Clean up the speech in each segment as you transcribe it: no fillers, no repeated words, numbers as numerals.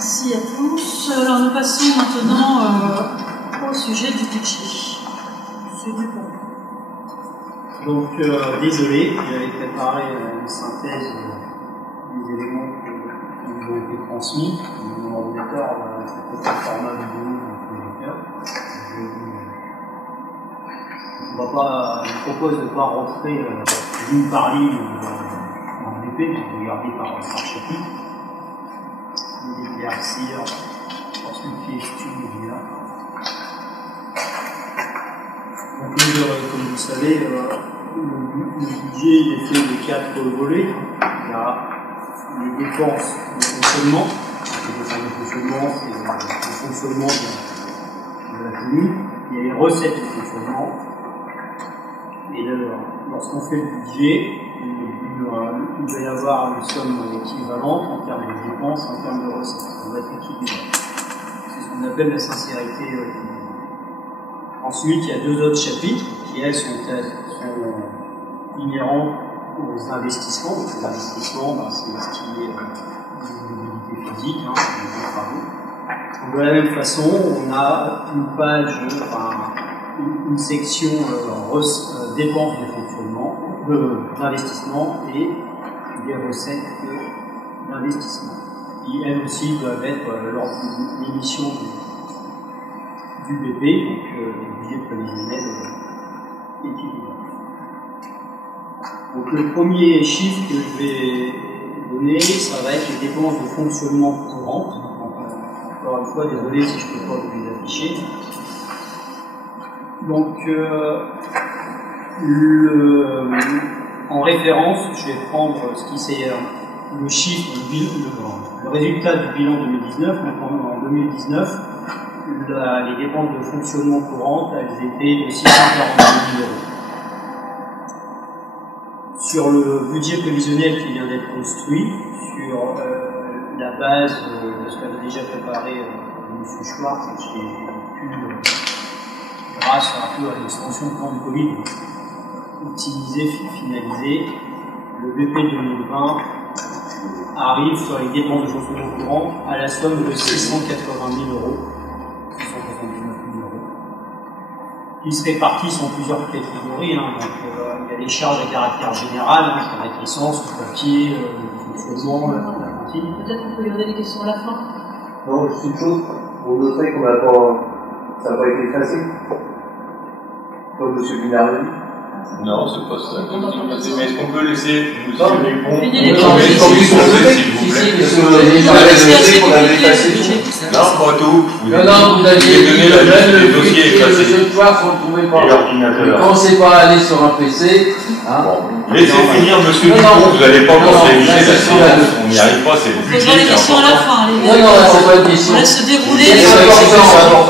Merci à tous. Alors nous passons maintenant au sujet du budget. C'est du bon. Donc, désolé, j'avais préparé une synthèse des éléments qui nous ont été transmis. Mon ordinateur, c'était un format vidéo de on va pas, je propose de ne pas rentrer ligne par ligne dans le BP, de regarder par chapitre, d'éclaircir lorsque question est là. Donc, comme vous le savez, le budget est fait de 4 volets. Il y a les dépenses de fonctionnement. Les dépenses de fonctionnement, c'est le fonctionnement de la commune. Il y a les recettes de fonctionnement. Et lorsqu'on fait le budget, il va y avoir une somme équivalente en termes de dépenses, en termes de recettes. Ça va être équilibré. C'est ce qu'on appelle la sincérité. Ensuite, il y a 2 autres chapitres qui, elles, sont inhérents aux investissements. Donc, les investissements, c'est ce qui est mobilité physique, les travaux. Donc, de la même façon, on a une page, une section dépenses de fonctionnement, d'investissement et des recettes d'investissement, qui elles aussi doivent être lors de l'émission du BP, donc le budget prévisionnel équilibré. Donc le premier chiffre que je vais donner, ça va être les dépenses de fonctionnement courantes. Encore une fois, désolé si je ne peux pas vous les afficher. Donc, en référence, je vais prendre ce qui c'est le chiffre, le résultat du bilan 2019. Donc en 2019, les dépenses de fonctionnement courantes, elles étaient de 642 000 euros. Sur le budget prévisionnel qui vient d'être construit, sur la base de ce qu'avait déjà préparé M. Schwartz et qui est pu, grâce un peu à l'extension du plan de Covid, optimisé, finalisé, le BP 2020 arrive sur les dépenses de fonctionnement courant à la somme de 680 000 euros, 679 000 euros, qui se répartissent en plusieurs catégories. Donc, il y a les charges à caractère général, avec l'essence, le papier, le fonctionnement, la cantine. Peut-être qu'on peut garder les questions à la fin. Non, juste une chose, vous noterez qu'on n'a pas. Ça n'a pas été effacé, comme M. Binard l'a dit. Non, c'est pas ça. Mais est-ce qu'on peut laisser M. Dupont s'il vous plaît? Non, pas tout. Vous aviez donné le dossier effacé. Ce soir, on ne pouvait pas. Et l'ordinateur. Ne pensez pas à aller sur un PC. Laissez finir M. Dupont, vous n'allez pas commencer à la séance. On n'y arrive pas, c'est le budget. On posera les questions à la fin. Non, c'est pas une question. On laisse se dérouler.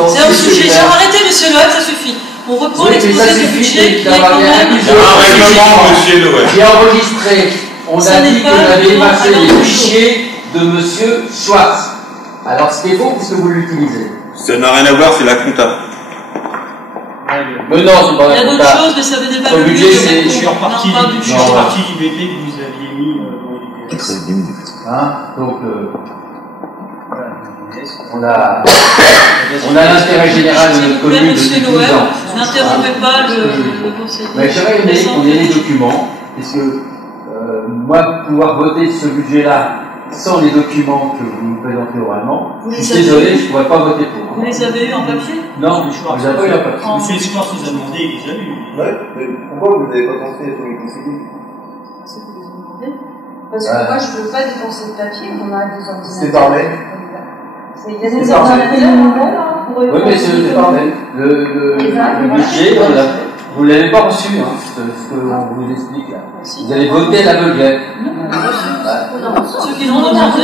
C'est un sujet. Arrêtez, monsieur Loeb, ça suffit. On reprend l'exposé du budget qui est quand même. Un règlement, monsieur Loeb. J'ai enregistré. On a dit qu'on avait effacé les fichiers de monsieur Schwartz. Alors ce qui est faux, puisque vous l'utilisez. Ça n'a rien à voir, c'est la compta. Mais non, c'est pas la compta. Il y a d'autres choses, mais ça veut dire pas le budget. Je suis reparti du BP que vous aviez mis dans les Donc, on a l'intérêt général de notre commune depuis 12 ans. N'interrompez pas le conseiller. Mais j'aurais aimé qu'on ait les documents, puisque moi, pouvoir voter ce budget-là sans les documents que vous nous présentez oralement, je suis désolé, je ne pourrais pas voter pour. Vous les avez eu en papier? Non, je n'ai pas eu en papier. Monsieur Schwartz vous a demandé, il les a eu. Ouais, mais pourquoi vous n'avez pas transmis sur les conseillers? C'est que vous avez demandé. Parce que moi, je ne veux pas dépenser de papier, on a des ordinateurs. C'est par mail. Il y a des ordinateurs. Oui, mais c'est par mail. Le budget, vous ne l'avez pas reçu, ce qu'on vous explique là. Vous allez voter l'aveuglette. Ceux qui l'ont demandé,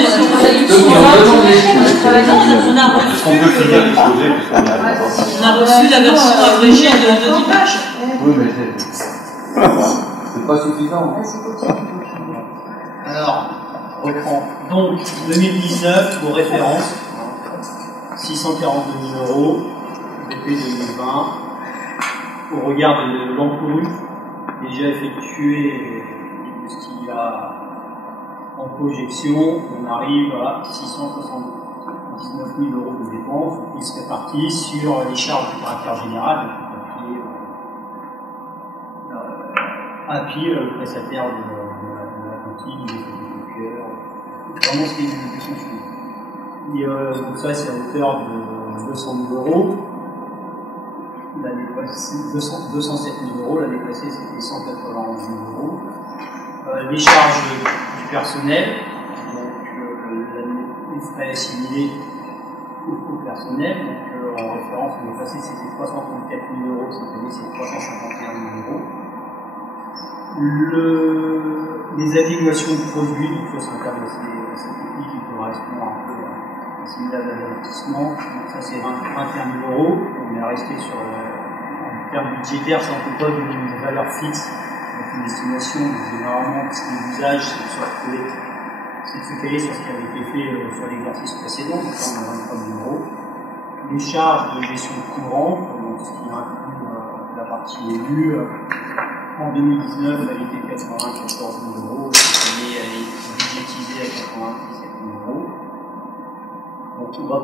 On peut finir l'exposé, puisqu'on n'y arrive pas. on a reçu la version abrégée de 10 pages. Oui, mais c'est pas suffisant. Alors, reprend. Donc, 2019, pour référence, 642 000 euros, BP 2020, au regard de l'encouru déjà effectué, ce qu'il y a en projection, on arrive à 660 69 000 euros de dépenses qui se répartissent sur les charges de caractère général, API, le prestataire de la cantine, des photocopieurs, vraiment ce qui est du fonctionnement. Et donc ça, c'est à hauteur de 200 000 euros. L'année passée, 207 000 euros. L'année passée, c'était 191 000 euros. Les charges du personnel, donc les frais assimilés au personnel, donc en référence, l'année passée, c'était 334 000 euros. Cette année, c'est 351 000 euros. Les atténuations de produits, donc ça c'est un terme assez technique qui correspond un peu similaire à l'investissement, donc ça c'est 21 000 euros. On est resté sur, en termes budgétaires, ça on ne peut pas donner une valeur fixe, donc une estimation, généralement ce qui est l'usage, c'est de se caler sur ce qui avait été fait sur l'exercice précédent, donc là on a 23 000 euros. Les charges de gestion courante, donc ce qui inclut la partie élue, en 2019, elle était 94 000 euros, cette année, elle est budgétisée à 97 000 euros. Donc, on va...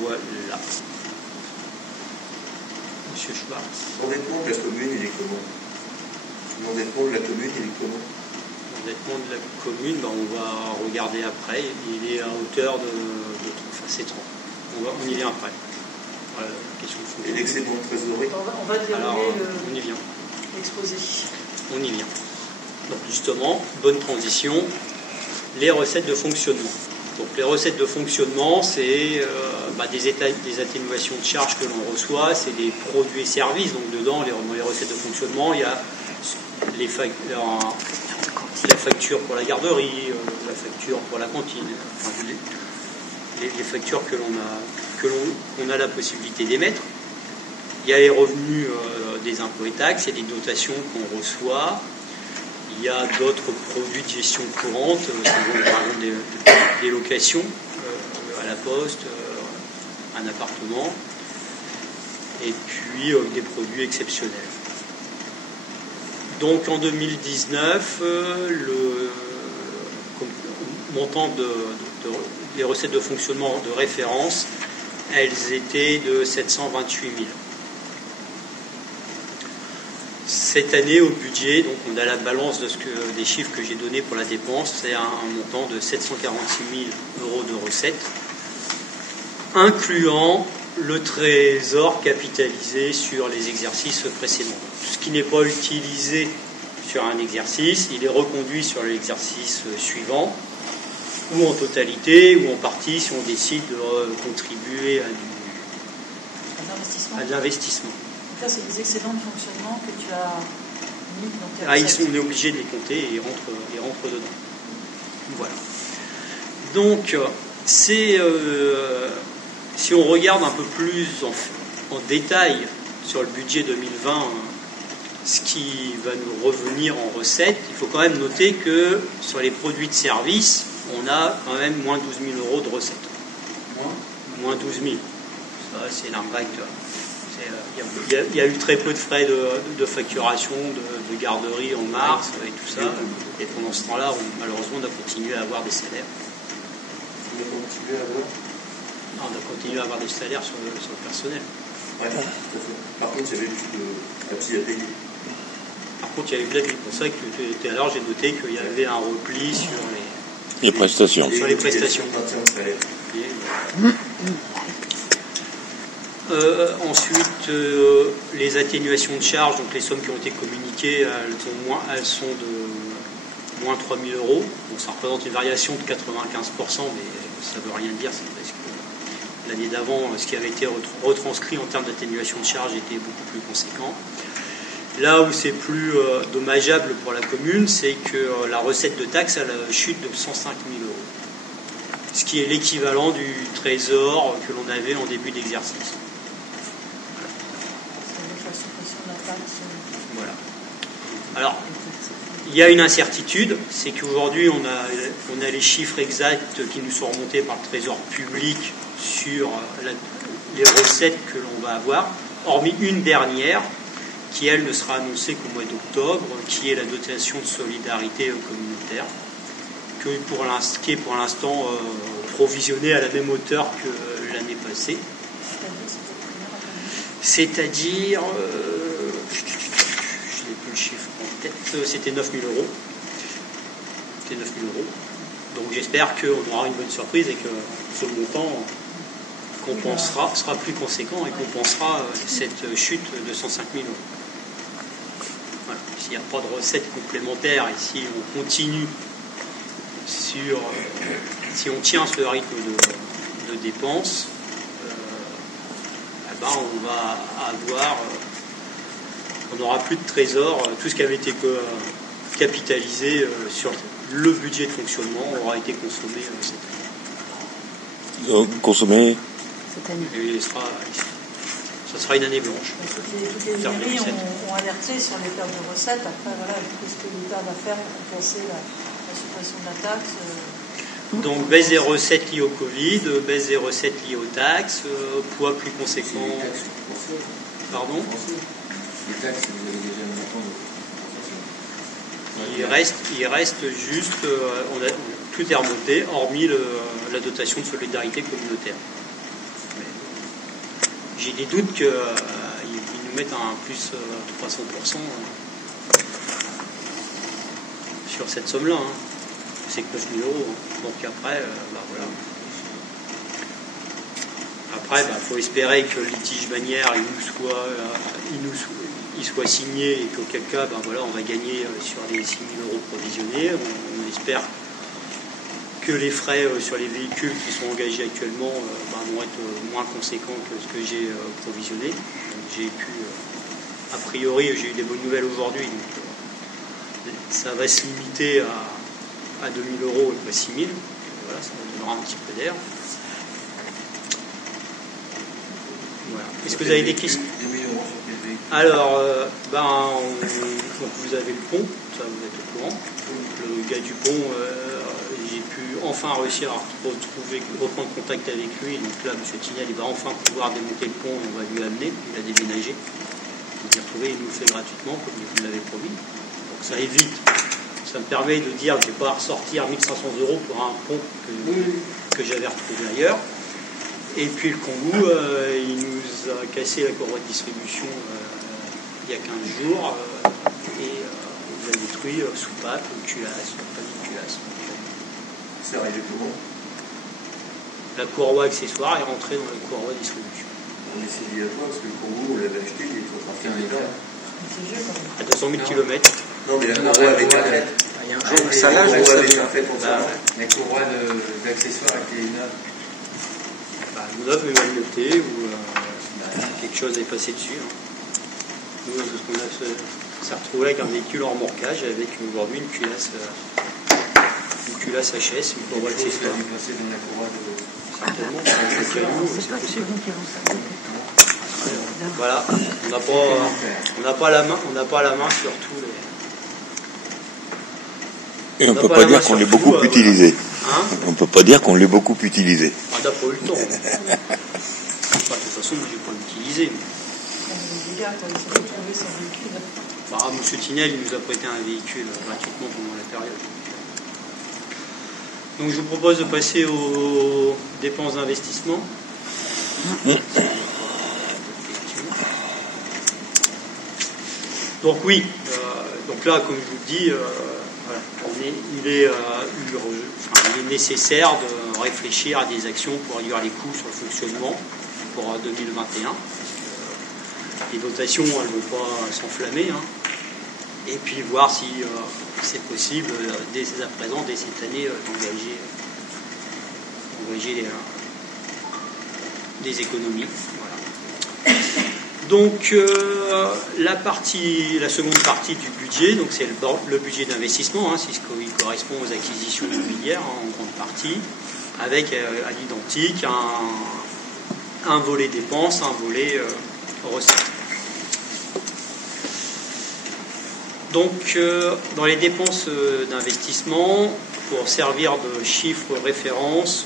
Voilà. Monsieur Schwartz. L'endettement de la commune, il est comment? L'endettement de la commune, il est comment? L'endettement de la commune, on va regarder après. Il est à hauteur de enfin, c'est 30. On y vient après. Question de et l'excédent de trésorerie? On va dérouler on y vient. l'exposé. On y vient. Donc justement, bonne transition, les recettes de fonctionnement. Donc les recettes de fonctionnement, c'est des atténuations de charges que l'on reçoit, c'est des produits et services. Donc dedans, les recettes de fonctionnement, il y a la facture pour la garderie, la facture pour la cantine, enfin, les factures que l'on a la possibilité d'émettre. Il y a les revenus des impôts et taxes, il y a des dotations qu'on reçoit, il y a d'autres produits de gestion courante, par exemple des locations à la poste, un appartement, et puis des produits exceptionnels. Donc en 2019, le montant des recettes de fonctionnement de référence, elles étaient de 728 000. Cette année, au budget, donc on a la balance des chiffres que j'ai donnés pour la dépense, c'est un montant de 746 000 euros de recettes, incluant le trésor capitalisé sur les exercices précédents. Tout ce qui n'est pas utilisé sur un exercice, il est reconduit sur l'exercice suivant, ou en totalité, ou en partie, si on décide de contribuer à de l'investissement. Donc là, c'est des excédents de fonctionnement que tu as mis dans ta on est obligé de les compter et ils rentrent dedans. Voilà. Donc, si on regarde un peu plus en détail sur le budget 2020, ce qui va nous revenir en recettes, il faut quand même noter que sur les produits de service, on a quand même moins 12 000 euros de recettes. Moins 12 000. Ça, c'est l'impact. Il y a eu très peu de frais de facturation, de garderie en mars et tout ça. Et pendant ce temps-là, malheureusement, on a continué à avoir des salaires. On a continué à avoir des salaires sur le personnel. Ouais, tout à fait. Par contre, il y avait un petit à payer. Par contre, il y avait de la vie. C'est pour ça que tout à l'heure, j'ai noté qu'il y avait un repli sur les prestations. Sur les prestations. Ensuite, les atténuations de charges, donc les sommes qui ont été communiquées, elles sont de moins 3 000 euros. Donc ça représente une variation de 95%, mais ça ne veut rien dire, c'est parce que l'année d'avant, ce qui avait été retranscrit en termes d'atténuation de charges était beaucoup plus conséquent. Là où c'est plus dommageable pour la commune, c'est que la recette de taxe a la chute de 105 000 euros. Ce qui est l'équivalent du trésor que l'on avait en début d'exercice. Voilà. Alors, il y a une incertitude, c'est qu'aujourd'hui on a les chiffres exacts qui nous sont remontés par le Trésor public sur les recettes que l'on va avoir, hormis une dernière qui elle ne sera annoncée qu'au mois d'octobre, qui est la dotation de solidarité communautaire, qui est pour l'instant provisionnée à la même hauteur que l'année passée. C'est-à-dire, je n'ai plus le chiffre en tête, c'était 9 000 euros. C'était 9 000 euros. Donc j'espère qu'on aura une bonne surprise et que ce montant sera plus conséquent et compensera cette chute de 105 000 euros. Voilà. S'il n'y a pas de recettes complémentaires et si on continue si on tient ce rythme de dépenses, on va avoir, on n'aura plus de trésor. Tout ce qui avait été capitalisé sur le budget de fonctionnement aura été consommé cette année. Donc, consommé cette année. Et ça sera une année blanche. Toutes les mairies ont alerté sur les pertes de recettes. Après, voilà, qu'est-ce que l'État va faire pour compenser la suppression de la taxe Donc baisse des recettes liées au Covid, baisse des recettes liées aux taxes, poids plus conséquent. Pardon ? Les taxes, vous avez déjà un montant de... Il reste juste, tout est remonté, hormis la dotation de solidarité communautaire. J'ai des doutes qu'ils nous mettent un plus 300% sur cette somme-là. C'est que 9 000 euros. Donc après, voilà. Après, faut espérer que le litige bannière il soit signé et qu'auquel cas, on va gagner sur les 6 000 euros provisionnés. On espère que les frais sur les véhicules qui sont engagés actuellement vont être moins conséquents que ce que j'ai provisionné. Donc, j'ai pu, a priori, j'ai eu des bonnes nouvelles aujourd'hui. Donc, ça va se limiter à 2 000 euros et pas 6 000. Voilà, ça donnera un petit peu d'air. Voilà. Est-ce que vous avez des questions ? Alors, donc vous avez le pont, ça vous êtes au courant. Le gars du pont, j'ai pu enfin réussir à reprendre contact avec lui. Donc là, M. Tignal, il va enfin pouvoir démonter le pont et on va lui amener. Il a déménagé. Vous y retrouvez, il nous le fait gratuitement, comme vous l'avez promis. Donc ça évite. Ça me permet de dire que je ne vais pas ressortir 1 500 euros pour un pont que j'avais retrouvé ailleurs. Et puis le Kangoo, il nous a cassé la courroie de distribution il y a 15 jours et il a détruit soupape, culasse, panier de culasse. C'est arrivé comment ? La courroie accessoire est rentrée dans la courroie de distribution. Mais c'est lié à toi, parce que le Kangoo, on l'avait acheté, il est en train de faire. À 200 000 km. Non, mais la courroie avait été faite. Il y a un jour, ça là, je avait été faite pour ça. La courroie d'accessoires était neuve. Neuve, mais mal notée, ou quelque chose est passé dessus. Nous, on s'est retrouvé avec un véhicule en remorquage avec aujourd'hui une culasse HS, une courroie accessoire. Certainement, c'est possible. Voilà, on n'a pas la main sur tous les. Et on ne peut pas dire qu'on l'ait beaucoup utilisé. On ne peut pas dire qu'on l'ait beaucoup utilisé. On n'a pas eu le temps. De toute façon, je ne vais pas l'utiliser. M. Tinel, il nous a prêté un véhicule gratuitement pendant la période. Donc je vous propose de passer aux dépenses d'investissement. Donc oui, donc là, comme je vous le dis, il est nécessaire de réfléchir à des actions pour réduire les coûts sur le fonctionnement pour 2021. Les dotations, elles ne vont pas s'enflammer. Et puis voir si c'est possible, dès à présent, dès cette année, d'engager des économies. Voilà. Donc, la seconde partie du budget, donc c'est le budget d'investissement, c'est ce qui correspond aux acquisitions immobilières en grande partie, avec à l'identique un volet dépenses, un volet recettes. Donc, dans les dépenses d'investissement, pour servir de chiffre référence,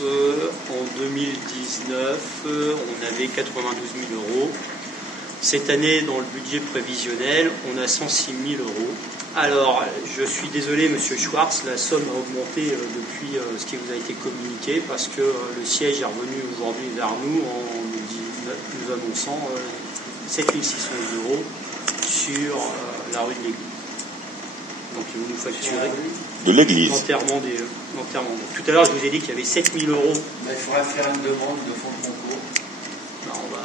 en 2019, on avait 92 000 euros. Cette année, dans le budget prévisionnel, on a 106 000 euros. Alors, je suis désolé, Monsieur Schwartz, la somme a augmenté depuis ce qui vous a été communiqué, parce que le siège est revenu aujourd'hui vers nous en nous annonçant 7 600 euros sur la rue de l'Église. Donc, ils vont nous facturer de l'Église. l'enterrement. Tout à l'heure, je vous ai dit qu'il y avait 7 000 euros. Il faudra faire une demande de fonds de concours. Ben, on va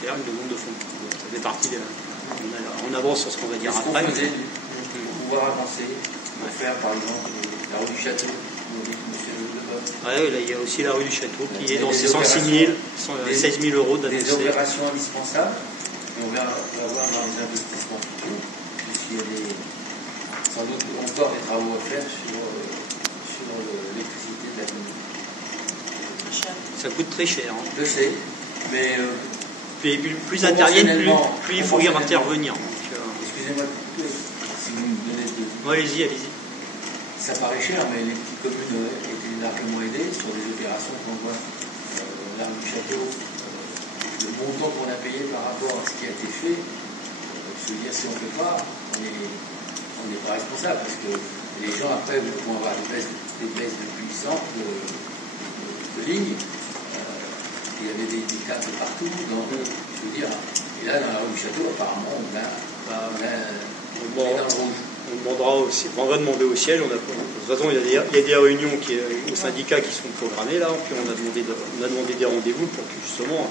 faire une demande de fonds de concours. Ça fait partie on avance sur ce qu'on va dire après. Pour pouvoir avancer, on va faire par exemple la rue du Château. Ouais, là, il y a aussi la rue du Château qui est dans ces 106 000, 16 000 euros d'annoncés. Des opérations indispensables. Et on va voir dans les investissements futurs, puisqu'il y a sans doute encore des travaux à faire sur l'électricité de la commune. Ça coûte très cher. Hein. Je sais, mais plus interviennent, plus il faut y intervenir. Excusez-moi, si vous me donnez de... Allez-y. Ça paraît cher, mais les petites communes étaient largement aidées sur des opérations qu'on voit dans du Château. Le montant qu'on a payé par rapport à ce qui a été fait, je veux dire, si on ne fait pas, on n'est pas responsable, parce que les gens après vont avoir des baisses de puissance de lignes. Il y avait des câbles partout, donc je veux dire, et là dans la rue du Château, apparemment, on est dans le rouge. On va demander au siège. De toute façon, il y a des réunions au syndicat qui sont programmées là. Puis on a demandé des rendez-vous pour que justement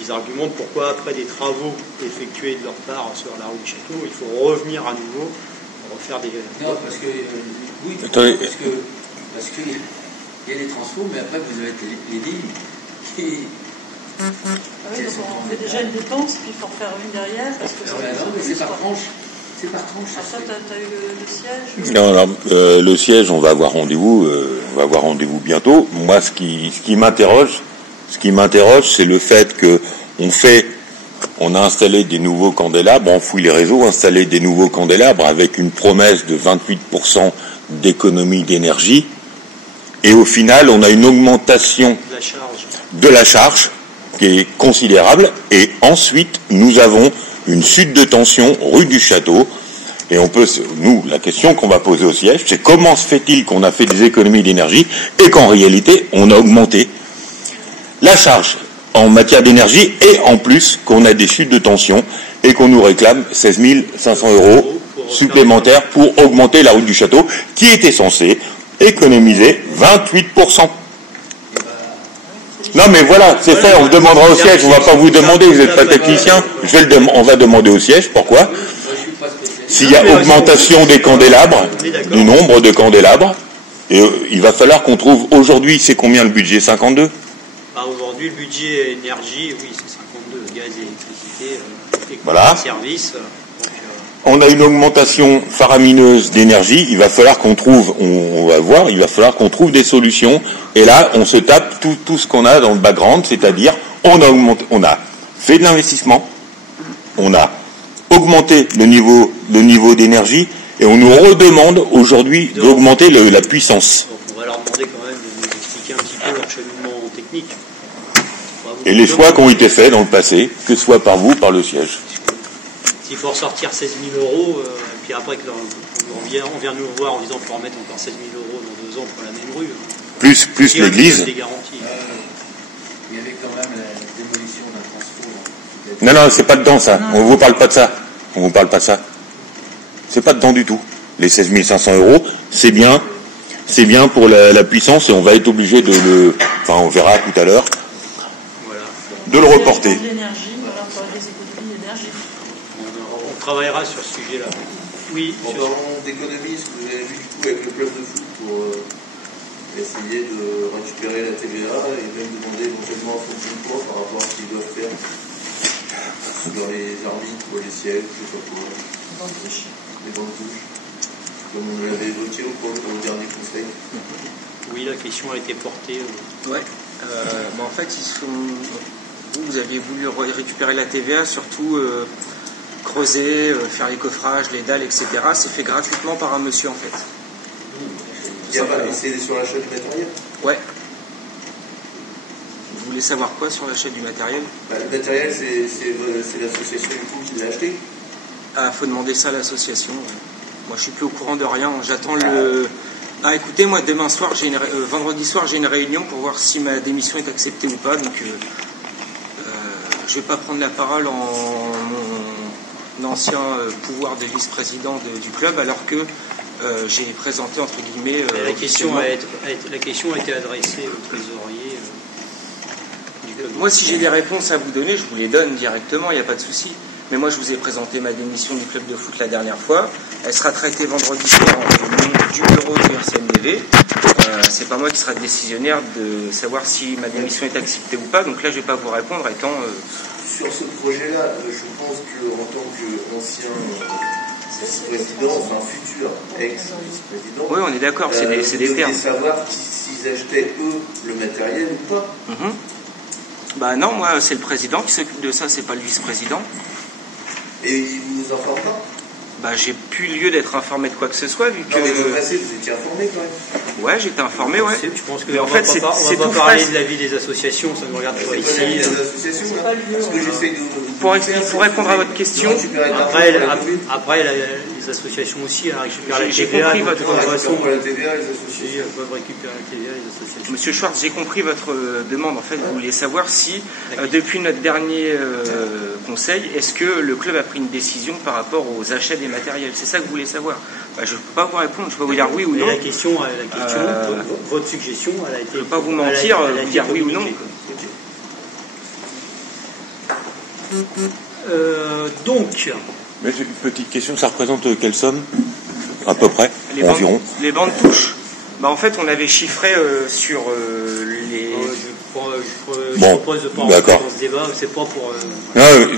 ils argumentent pourquoi après des travaux effectués de leur part sur la rue du Château, il faut revenir à nouveau refaire des. Non, parce que parce que il y a des transfos, mais après vous avez les lignes qui. Ah oui, donc on fait déjà une dépense, puis il faut en faire une derrière, parce que c'est par tranche. C'est par tranche. Ah, ça, t'as eu le siège? Non, alors, le siège, on va avoir rendez-vous bientôt. Moi, ce qui m'interroge, c'est le fait que on a installé des nouveaux candélabres, on fouille les réseaux, installé des nouveaux candélabres avec une promesse de 28% d'économie d'énergie, et au final, on a une augmentation de la charge qui est considérable, et ensuite, nous avons une chute de tension rue du Château, et la question qu'on va poser au siège, c'est comment se fait-il qu'on a fait des économies d'énergie et qu'en réalité, on a augmenté la charge en matière d'énergie et en plus qu'on a des chutes de tension et qu'on nous réclame 16 500 euros supplémentaires pour augmenter la rue du Château qui était censée économiser 28%. Non mais voilà, c'est fait, on demandera au siège, on ne va pas vous demander, vous n'êtes pas technicien, on va demander au siège, pourquoi? S'il y a augmentation des candélabres, du nombre de candélabres, et il va falloir qu'on trouve, aujourd'hui c'est combien le budget? 52? Aujourd'hui le budget énergie, oui c'est 52, gaz et électricité, voilà. Services. On a une augmentation faramineuse d'énergie, il va falloir qu'on trouve, on va voir, il va falloir qu'on trouve des solutions, et là, on se tape tout ce qu'on a dans le background, c'est-à-dire, on a fait de l'investissement, on a augmenté le niveau d'énergie, et on nous redemande aujourd'hui d'augmenter la puissance. Donc on va leur demander quand même de nous expliquer un petit peu leur cheminement technique. Et les choix qui ont été faits dans le passé, que ce soit par vous, par le siège. S'il faut ressortir 16 000 euros, puis après on vient nous voir en disant qu'il faut remettre encore 16 000 euros dans 2 ans pour la même rue. Plus l'église. Il y avait quand même la démolition d'un transfo. Non, c'est pas dedans ça. On vous parle pas de ça. On vous parle pas de ça. C'est pas dedans du tout. Les 16 500 euros, c'est bien pour la puissance et on va être obligé on verra tout à l'heure, de le reporter. On travaillera sur ce sujet-là. Oui. En parlant d'économie, ce que vous avez vu du coup avec le club de foot pour essayer de récupérer la TVA et même demander éventuellement un fonds de concours par rapport à ce qu'ils doivent faire dans les arbitres, pour les sièges, je sais pas quoi. Les bandes touches. Comme on l'avait évoqué au cours du dernier conseil. Oui, la question a été portée. Ouais. En fait, vous aviez voulu récupérer la TVA, surtout creuser, faire les coffrages, les dalles, etc. C'est fait gratuitement par un monsieur en fait. Il n'y a pas c'est sur l'achat du matériel? Ouais. voulez savoir quoi sur l'achat du matériel? Le matériel, c'est l'association du coup qui l'a acheté. Ah, faut demander ça à l'association. Moi, je suis plus au courant de rien. J'attends le... Ah, écoutez, moi, demain soir, vendredi soir, j'ai une réunion pour voir si ma démission est acceptée ou pas. Donc, je vais pas prendre la parole en mon ancien pouvoir de vice-président du club, alors que j'ai présenté, entre guillemets... la question a été adressée au trésorier du club. Moi, si j'ai des réponses à vous donner, je vous les donne directement, il n'y a pas de souci. Mais moi, je vous ai présenté ma démission du club de foot la dernière fois. Elle sera traitée vendredi soir au nom du bureau du RCNDV. C'est pas moi qui sera décisionnaire de savoir si ma démission est acceptée ou pas. Donc là, je vais pas vous répondre étant... Sur ce projet-là, je pense qu'en tant qu'ancien vice-président, enfin futur ex-vice-président... Oui, on est d'accord, c'est des termes. Vous savoir s'ils achetaient, eux, le matériel ou pas. Bah non, moi, c'est le président qui s'occupe de ça, c'est pas le vice-président. Et ils vous informent pas? Bah, j'ai plus lieu d'être informé de quoi que ce soit, vu que... Non, mais dans le passé, vous étiez informé quand même. Ouais, j'étais informé, ouais. Je pense que mais en fait, c'est on va pas parler de l'avis des associations, ça nous regarde pas ici. Des associations, là. Parce que j'essaie de... Pour répondre à votre question... Après, les associations aussi récupèrent la TVA. J'ai compris votre... la TVA, les associations. Elles peuvent récupérer la TVA, les associations. Monsieur Schwartz, j'ai compris votre demande. En fait, vous vouliez savoir si, depuis notre dernier conseil, est-ce que le club a pris une décision par rapport aux achats des matériels? C'est ça que vous voulez savoir? Bah, je ne peux pas vous répondre, je peux vous dire oui ou non. La question, votre suggestion, elle a été... Je ne peux pas vous mentir, vous dire oui ou non. Donc... Mais j'ai une petite question, ça représente quelle somme? À peu près, environ? Les bandes touches. Bah, en fait, on avait chiffré sur les... Je propose de ne pas rentrer dans ce débat, c'est pas pour...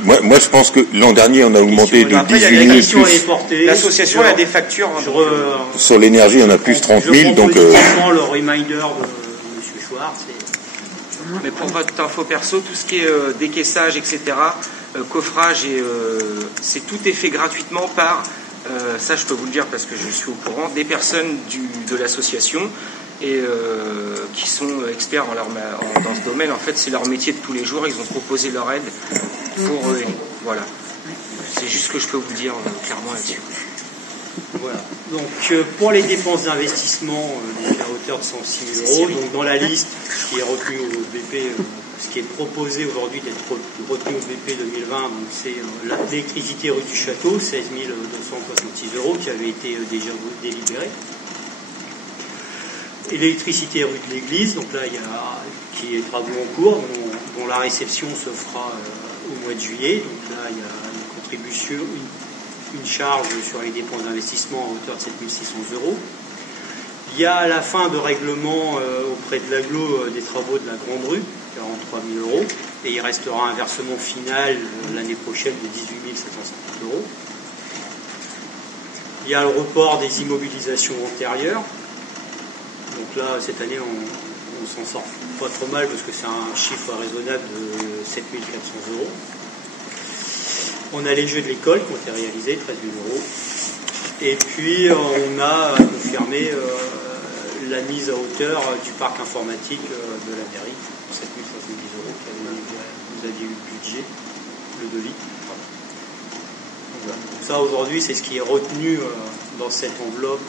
Moi, je pense que l'an dernier, on a augmenté de 18 000 plus. L'association a des factures. Sur l'énergie, on a plus 30 000, donc... le reminder de M. Schwartz. Mais pour votre info perso, tout ce qui est décaissage, etc., coffrage, tout est fait gratuitement par... ça, je peux vous le dire parce que je suis au courant, des personnes de l'association et qui sont experts dans ce domaine. En fait, c'est leur métier de tous les jours. Ils ont proposé leur aide pour... voilà. C'est juste ce que je peux vous dire clairement là-dessus. Voilà. Donc, pour les dépenses d'investissement, à hauteur de 106 000 €, donc dans la liste qui est retenue au BP, ce qui est proposé aujourd'hui d'être retenu au BP 2020, donc c'est l'électricité rue du Château, 16 266 €, qui avait été déjà délibéré. Et l'électricité rue de l'église, donc là, qui est travaux en cours, dont la réception se fera au mois de juillet. Donc là, il y a une contribution, une charge sur les dépenses d'investissement à hauteur de 7 600 €. Il y a la fin de règlement auprès de l'agglo des travaux de la Grande Rue, 43 000 €, et il restera un versement final l'année prochaine de 18 750 €. Il y a le report des immobilisations antérieures. Donc là, cette année, on s'en sort pas trop mal parce que c'est un chiffre raisonnable de 7 400 €. On a les jeux de l'école qui ont été réalisés, 13 000 €. Et puis, on a confirmé la mise à hauteur du parc informatique de la mairie, 7 070 €, vous aviez eu le budget, le devis. Voilà. Donc ça, aujourd'hui, c'est ce qui est retenu dans cette enveloppe.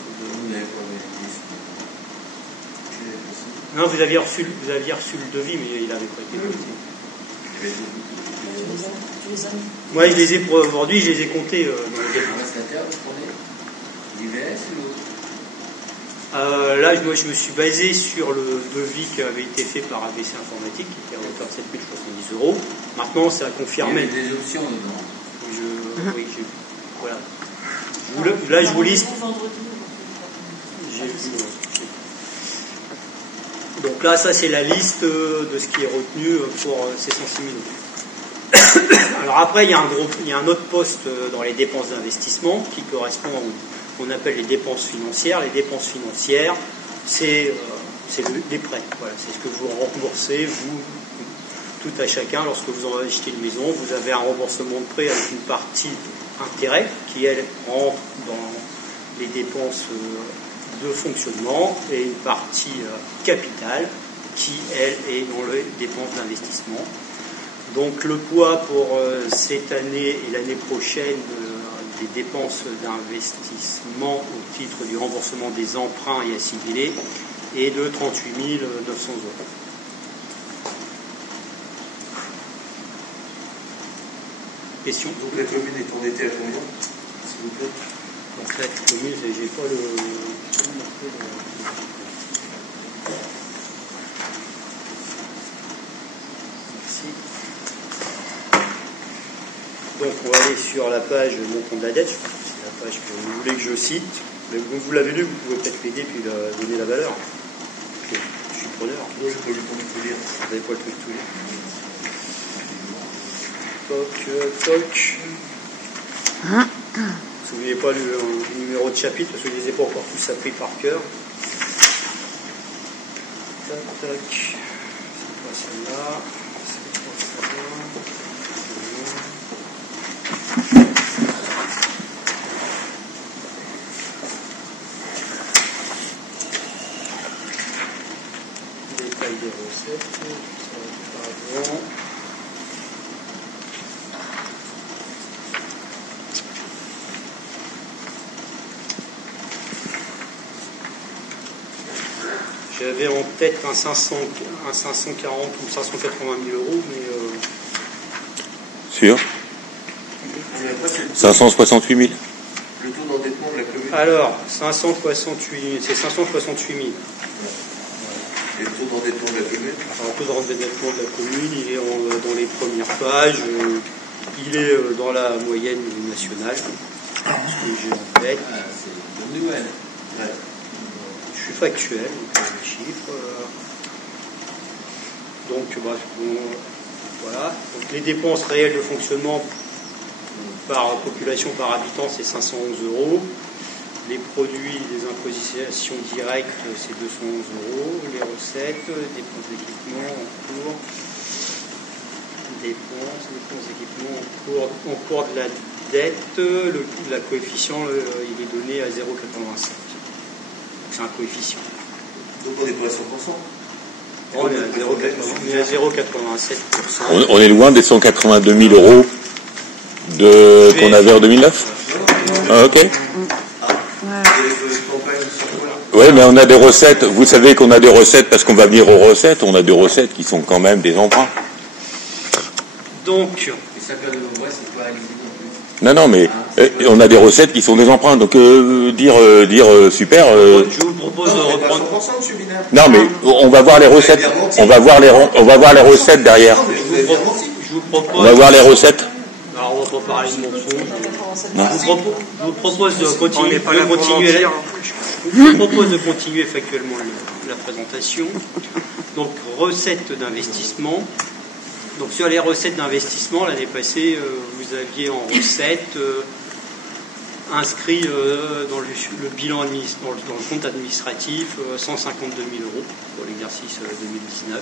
Non, vous aviez reçu le devis, mais il n'avait pas été voté. Moi, je les ai pour aujourd'hui, je les ai comptés dans les dépenses. Là, moi, je me suis basé sur le devis qui avait été fait par ABC Informatique, qui était à hauteur de 7 070 €. Maintenant, c'est à confirmer. Il y a des options dedans. Voilà. Là, je vous lis. Donc là, ça, c'est la liste de ce qui est retenu pour ces 106 000 €. Alors après, il y a un autre poste dans les dépenses d'investissement qui correspond à ce qu'on appelle les dépenses financières. Les dépenses financières, c'est les prêts. Voilà, c'est ce que vous remboursez, vous, tout à chacun, lorsque vous en achetez une maison. Vous avez un remboursement de prêt avec une partie intérêt qui, elle, rentre dans les dépenses de fonctionnement et une partie capitale qui, elle, est dans les dépenses d'investissement. Donc le poids pour cette année et l'année prochaine des dépenses d'investissement au titre du remboursement des emprunts et assimilés est de 38 900 €. Question. Donc la commune est endettée à combien, s'il vous plaît? En fait, commune, j'ai pas le. Merci. Donc on va aller sur la page Mon compte de la dette. Je pense que c'est la page que vous voulez que je cite. Mais vous l'avez lu, vous pouvez peut-être l'aider puis donner la valeur. Okay. Je suis preneur. Moi, j'ai pas eu le temps de tout lire. Vous n'avez pas le temps de tout lire. Toc. Vous ne souvenez pas le numéro de chapitre parce que je ne les ai pas encore tous appris par cœur. Tac. C'est pas celle-là. C'est pas celle-là. Détail des recettes. Ça va être avant. J'avais en tête un 540 ou 580 000 €, mais... Sûr 568 000. Le taux d'endettement de la commune. Alors, 568, c'est 568 000. Et le taux d'endettement de la commune? Alors, le taux d'endettement de la commune, il est dans les premières pages. Il est dans la moyenne nationale. Ce que j'ai en tête. C'est une bonne nouvelle. Ouais. Je suis factuel, donc les chiffres. Donc, voilà. Donc, les dépenses réelles de fonctionnement par population par habitant, c'est 511 €. Les produits des impositions directes, c'est 211 €. Les recettes, dépenses d'équipement en cours. Dépenses d'équipement en cours de la dette. La coefficient, il est donné à 0,85. C'est un coefficient. Donc on n'est pas à 100%. On est à 0,87%. On est loin des 182 000 € qu'on avait en 2009. Ah, ok. Oui, mais on a des recettes. Vous savez qu'on a des recettes parce qu'on va venir aux recettes. On a des recettes qui sont quand même des emprunts. Donc. Et ça perd de nombreux, c'est pas réalisé non plus. Non, mais on a des recettes qui sont des emprunts. Donc dire super. Je vous propose de reprendre. Non, mais on va voir les recettes. On va voir les recettes derrière. Je vous propose. On va voir les recettes. Alors on va pas parler de mensonges. Non. Je vous propose de continuer. Je vous propose de continuer factuellement la présentation. Donc recettes d'investissement. Donc sur les recettes d'investissement, l'année passée, vous aviez en recettes inscrit dans le bilan dans le compte administratif 152 000 € pour l'exercice 2019,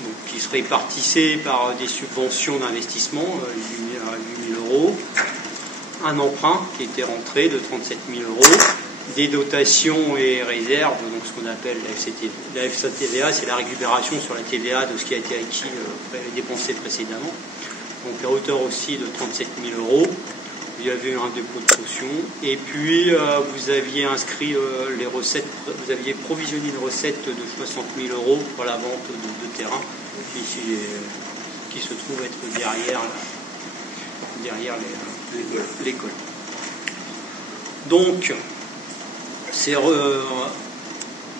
donc, qui se répartissait par des subventions d'investissement, 8 000 €, un emprunt qui était rentré de 37 000 €, des dotations et réserves, donc ce qu'on appelle la FCTVA, c'est la récupération sur la TVA de ce qui a été acquis, dépensé précédemment, donc à hauteur aussi de 37 000 €. Il y avait un dépôt de caution, et puis vous aviez inscrit les recettes, vous aviez provisionné une recette de 60 000 € pour la vente de terrain qui se trouve être derrière l'école. Donc,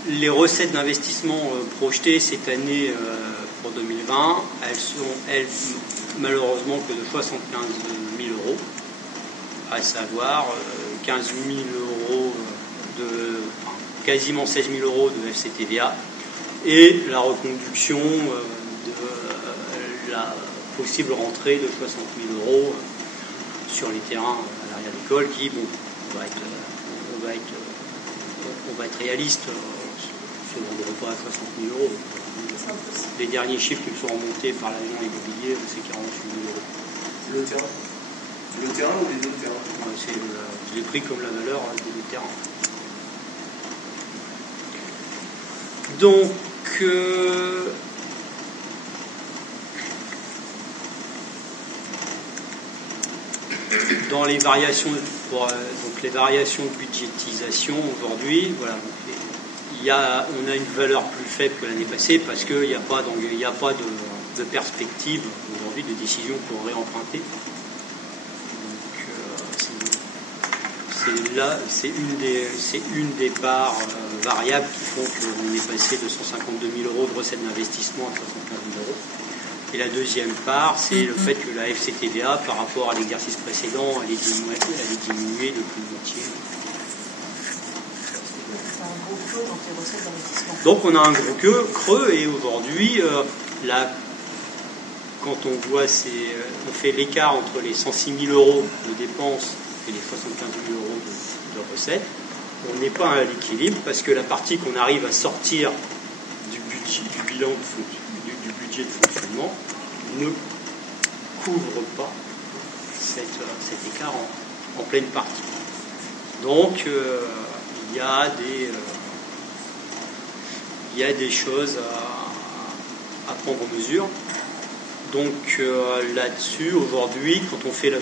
les recettes d'investissement projetées cette année pour 2020, elles sont malheureusement que de 75 000 €. À savoir 15 000 € quasiment 16 000 € de FCTVA et la reconduction de la possible rentrée de 60 000 € sur les terrains à l'arrière de l'école qui, bon, on va être réaliste, se vendront pas à 60 000 €. Les derniers chiffres qui me sont remontés par l'agent immobilier, c'est 48 000 €. Le terrain ou les deux terrains? Je l'ai pris comme la valeur des deux terrains. Donc, dans les variations, donc les variations de budgétisation aujourd'hui, voilà, on a une valeur plus faible que l'année passée parce qu'il n'y a pas de perspective aujourd'hui de décision pour réemprunter. C'est une des parts variables qui font qu'on est passé de 152 000 euros de recettes d'investissement à 75 000 euros. Et la deuxième part, c'est le fait que la FCTVA, par rapport à l'exercice précédent, elle est diminuée de plus de moitié. C'est un gros creux dans tes recettes d'investissement. Donc on a un gros creux et aujourd'hui, quand on voit on fait l'écart entre les 106 000 euros de dépenses et les 75 000 euros de recettes, on n'est pas à l'équilibre parce que la partie qu'on arrive à sortir du bilan du budget de fonctionnement ne couvre pas cet écart en pleine partie. Donc il y a des choses à prendre en mesure. Donc là-dessus, aujourd'hui, quand on fait la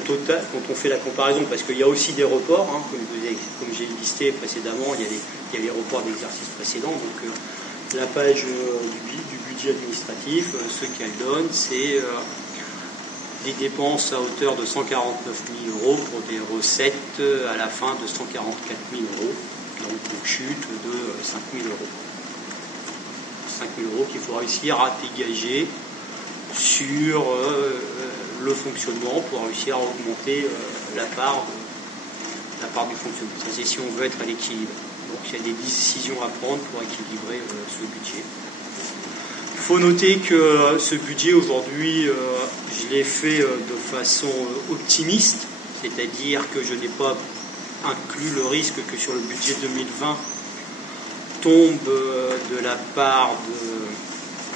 comparaison, parce qu'il y a aussi des reports, hein, comme j'ai listé précédemment, il y a les reports d'exercices précédents. Donc la page du budget administratif, ce qu'elle donne, c'est des dépenses à hauteur de 149 000 euros pour des recettes à la fin de 144 000 euros. Donc une chute de 5 000 euros. 5 000 euros qu'il faut réussir à dégager sur le fonctionnement pour réussir à augmenter la part du fonctionnement. Ça, c'est si on veut être à l'équilibre. Donc il y a des décisions à prendre pour équilibrer ce budget. Il faut noter que ce budget aujourd'hui, je l'ai fait de façon optimiste, c'est-à-dire que je n'ai pas inclus le risque que sur le budget 2020 tombe de la part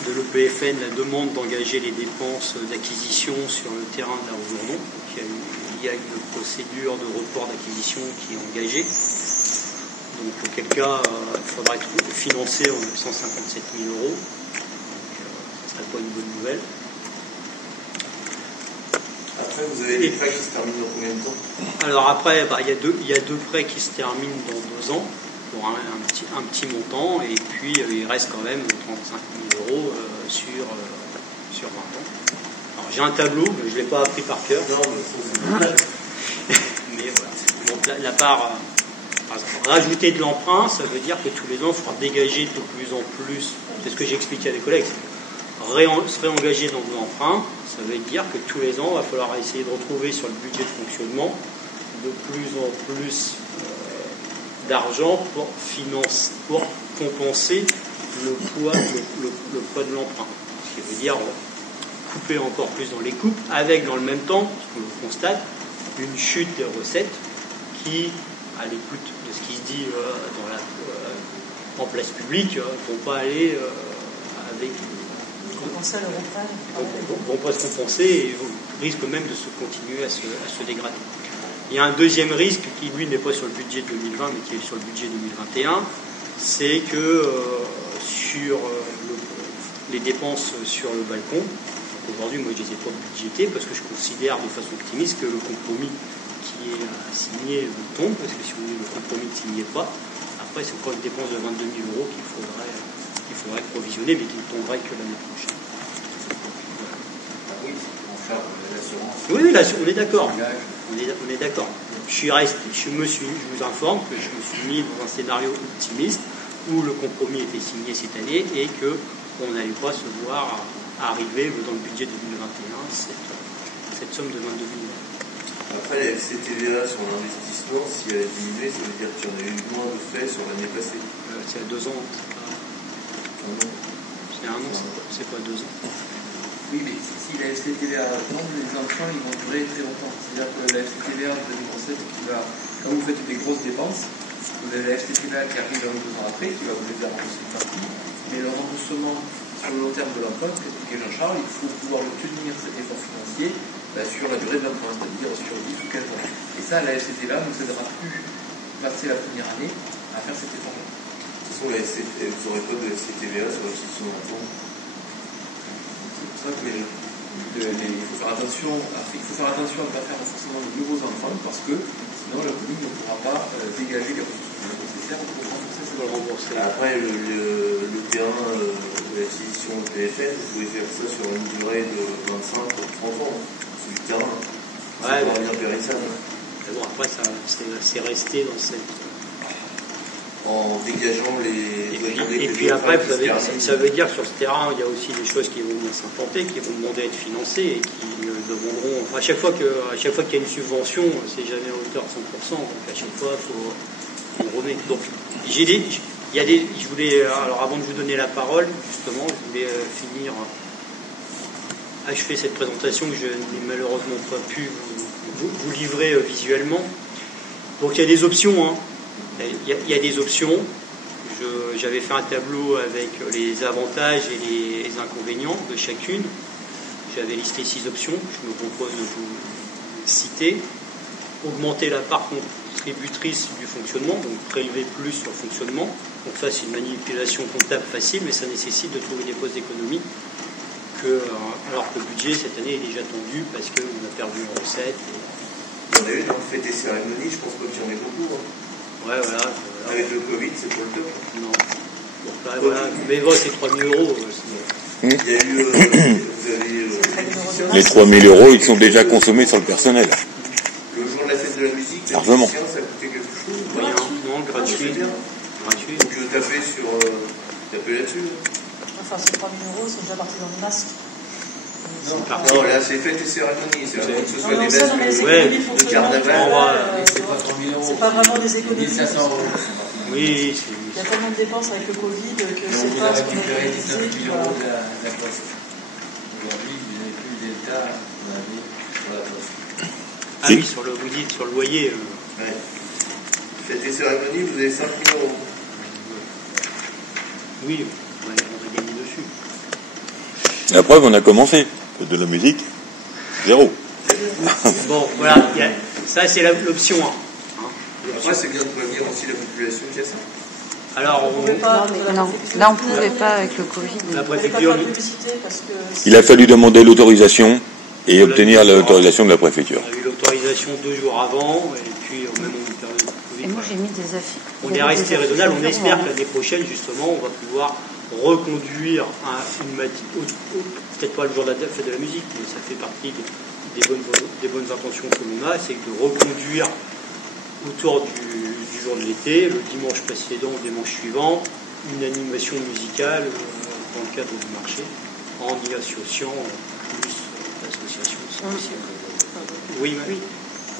de l'EPFN la demande d'engager les dépenses d'acquisition sur le terrain de la Roue-Jourdon. Il y a une procédure de report d'acquisition qui est engagée. Donc, auquel cas, il faudra être financé en 957 000 euros. Donc, ce ne serait pas une bonne nouvelle. Après, vous avez des prêts qui se terminent dans combien de temps? Alors après, il y a deux prêts qui se terminent dans 2 ans. Pour un petit montant, et puis il reste quand même 35 000 euros sur 20 ans. Alors j'ai un tableau, mais je ne l'ai pas appris par cœur. Non, mais voilà. Donc la part, par exemple, rajouter de l'emprunt, ça veut dire que tous les ans, il faudra dégager de plus en plus. C'est ce que j'expliquais à des collègues. Se réengager dans de l'emprunt, ça veut dire que tous les ans, il va falloir essayer de retrouver sur le budget de fonctionnement de plus en plus d'argent pour compenser le poids de l'emprunt. Ce qui veut dire couper encore plus dans les coupes, avec dans le même temps, ce qu'on le constate, une chute des recettes qui, à l'écoute de ce qui se dit en place publique, ne vont pas aller avec... vont pas se compenser et risquent même de se continuer à se dégrader. Il y a un deuxième risque qui, lui, n'est pas sur le budget 2020, mais qui est sur le budget 2021, c'est que sur les dépenses sur le balcon, aujourd'hui, moi, je les ai pas budgétées parce que je considère de façon optimiste que le compromis qui est signé tombe, parce que si le compromis ne signait pas, après, c'est encore une dépense de 22 000 euros qu'il faudrait provisionner, mais qui ne tomberait que l'année prochaine. Oui, pour faire l'assurance. Oui, là, on est d'accord. On est d'accord. Je vous informe que je me suis mis dans un scénario optimiste où le compromis était signé cette année et qu'on n'allait pas se voir arriver dans le budget 2021 cette somme de 22 000 euros. Après, la FCTVA sur l'investissement, si elle a diminué, ça veut dire qu'il y en a eu moins de faits sur l'année passée. C'est à 2 ans. C'est 1 an, c'est pas 2 ans. Oui, mais si la FCTVA augmente, les emprunts ils vont durer très longtemps. C'est-à-dire que la FCTVA de 2017, quand vous faites des grosses dépenses, vous avez la FCTVA qui arrive 1 ou 2 ans après, qui va vous les faire rembourser une partie. Mais le remboursement sur le long terme de l'emprunt, ce qu'expliquait Jean-Charles, il faut pouvoir le tenir, cet effort financier, sur la durée de l'emprunt, c'est-à-dire sur 10 ou 15 ans. Et ça, la FCTVA ne nous aidera plus, passer la première année, à faire cet effort-là. C'est ce façon, vous n'aurez pas de SCTVA sur la situation d'enfant. C'est pour ça que il faut faire attention à ne pas faire forcément de nouveaux emprunts parce que sinon la commune ne pourra pas dégager les ressources nécessaires pour renforcer cette rembourser. Après, le terrain de l'acquisition de PFN, vous pouvez faire ça sur une durée de 25 ou 30 ans. C'est du terrain. C'est pas bien périssable. Mais bon, après, c'est resté dans cette. En dégageant les. Et puis après, ça veut dire que sur ce terrain, il y a aussi des choses qui vont venir s'implanter, qui vont demander à être financées et qui demanderont. Enfin, à chaque fois qu'il y a une subvention, c'est jamais à hauteur de 100%, donc à chaque fois, il faut remettre. Donc, je voulais. Alors, avant de vous donner la parole, justement, je voulais achever cette présentation que je n'ai malheureusement pas pu vous livrer visuellement. Donc, il y a des options, hein. Il y a des options. J'avais fait un tableau avec les avantages et les inconvénients de chacune. J'avais listé 6 options. Je me propose de vous citer. Augmenter la part contributrice du fonctionnement, donc prélever plus sur le fonctionnement. Donc ça, c'est une manipulation comptable facile, mais ça nécessite de trouver des postes d'économie. Alors que le budget, cette année, est déjà tendu parce qu'on a perdu en recettes. Il y en a eu dans le fait des cérémonies, je pense pas qu'il y en ait beaucoup. Hein. Ouais, voilà. Avec le Covid, c'est pas le top. Non. Donc là, voilà. Mais bon, c'est 3 000 euros. Il y a eu. Vous avez. Les 3 000 euros, ils sont déjà consommés sur le personnel. Le jour de la fête de la musique, les largement. musiciens, ça coûtait quelque chose. Rien, non, gratuit. Gratuit. Donc taper là-dessus. Enfin, ces 3 000 euros, c'est déjà parti dans les masques. Non, là, c'est fêtes et cérémonies. C'est vraiment que ce soit des masques de carnaval. C'est pas 3 000 euros. C'est pas vraiment des économies. 1 500 euros. Oui, il y a tellement de dépenses avec le Covid que c'est pas pas ce qu'on a récupéré réalisé. 19 000 euros de la poste. Aujourd'hui, vous n'avez plus le delta sur la poste. Ah oui, vous dites sur le loyer. Ouais. Fêtes et cérémonies, vous avez 5 000 euros. Oui, on a gagné dessus. La preuve, on a commencé. De la musique, 0. Bon, voilà, ça c'est l'option 1. Après, c'est bien de prévenir aussi la population qui a ça. Alors, là on pouvait pas avec le Covid. La préfecture. Il a fallu demander l'autorisation et obtenir l'autorisation de la préfecture. On a eu l'autorisation 2 jours avant, et puis même en période de Covid. Et moi j'ai mis des affiches. On est resté raisonnable, on espère que l'année prochaine, justement, on va pouvoir reconduire une matière, peut-être pas le jour de la fête de la musique, mais ça fait partie des bonnes intentions que l'on a, c'est de reconduire autour du jour de l'été, le dimanche précédent, le dimanche suivant, une animation musicale dans le cadre du marché, en y associant plus d'associations. Oui, oui.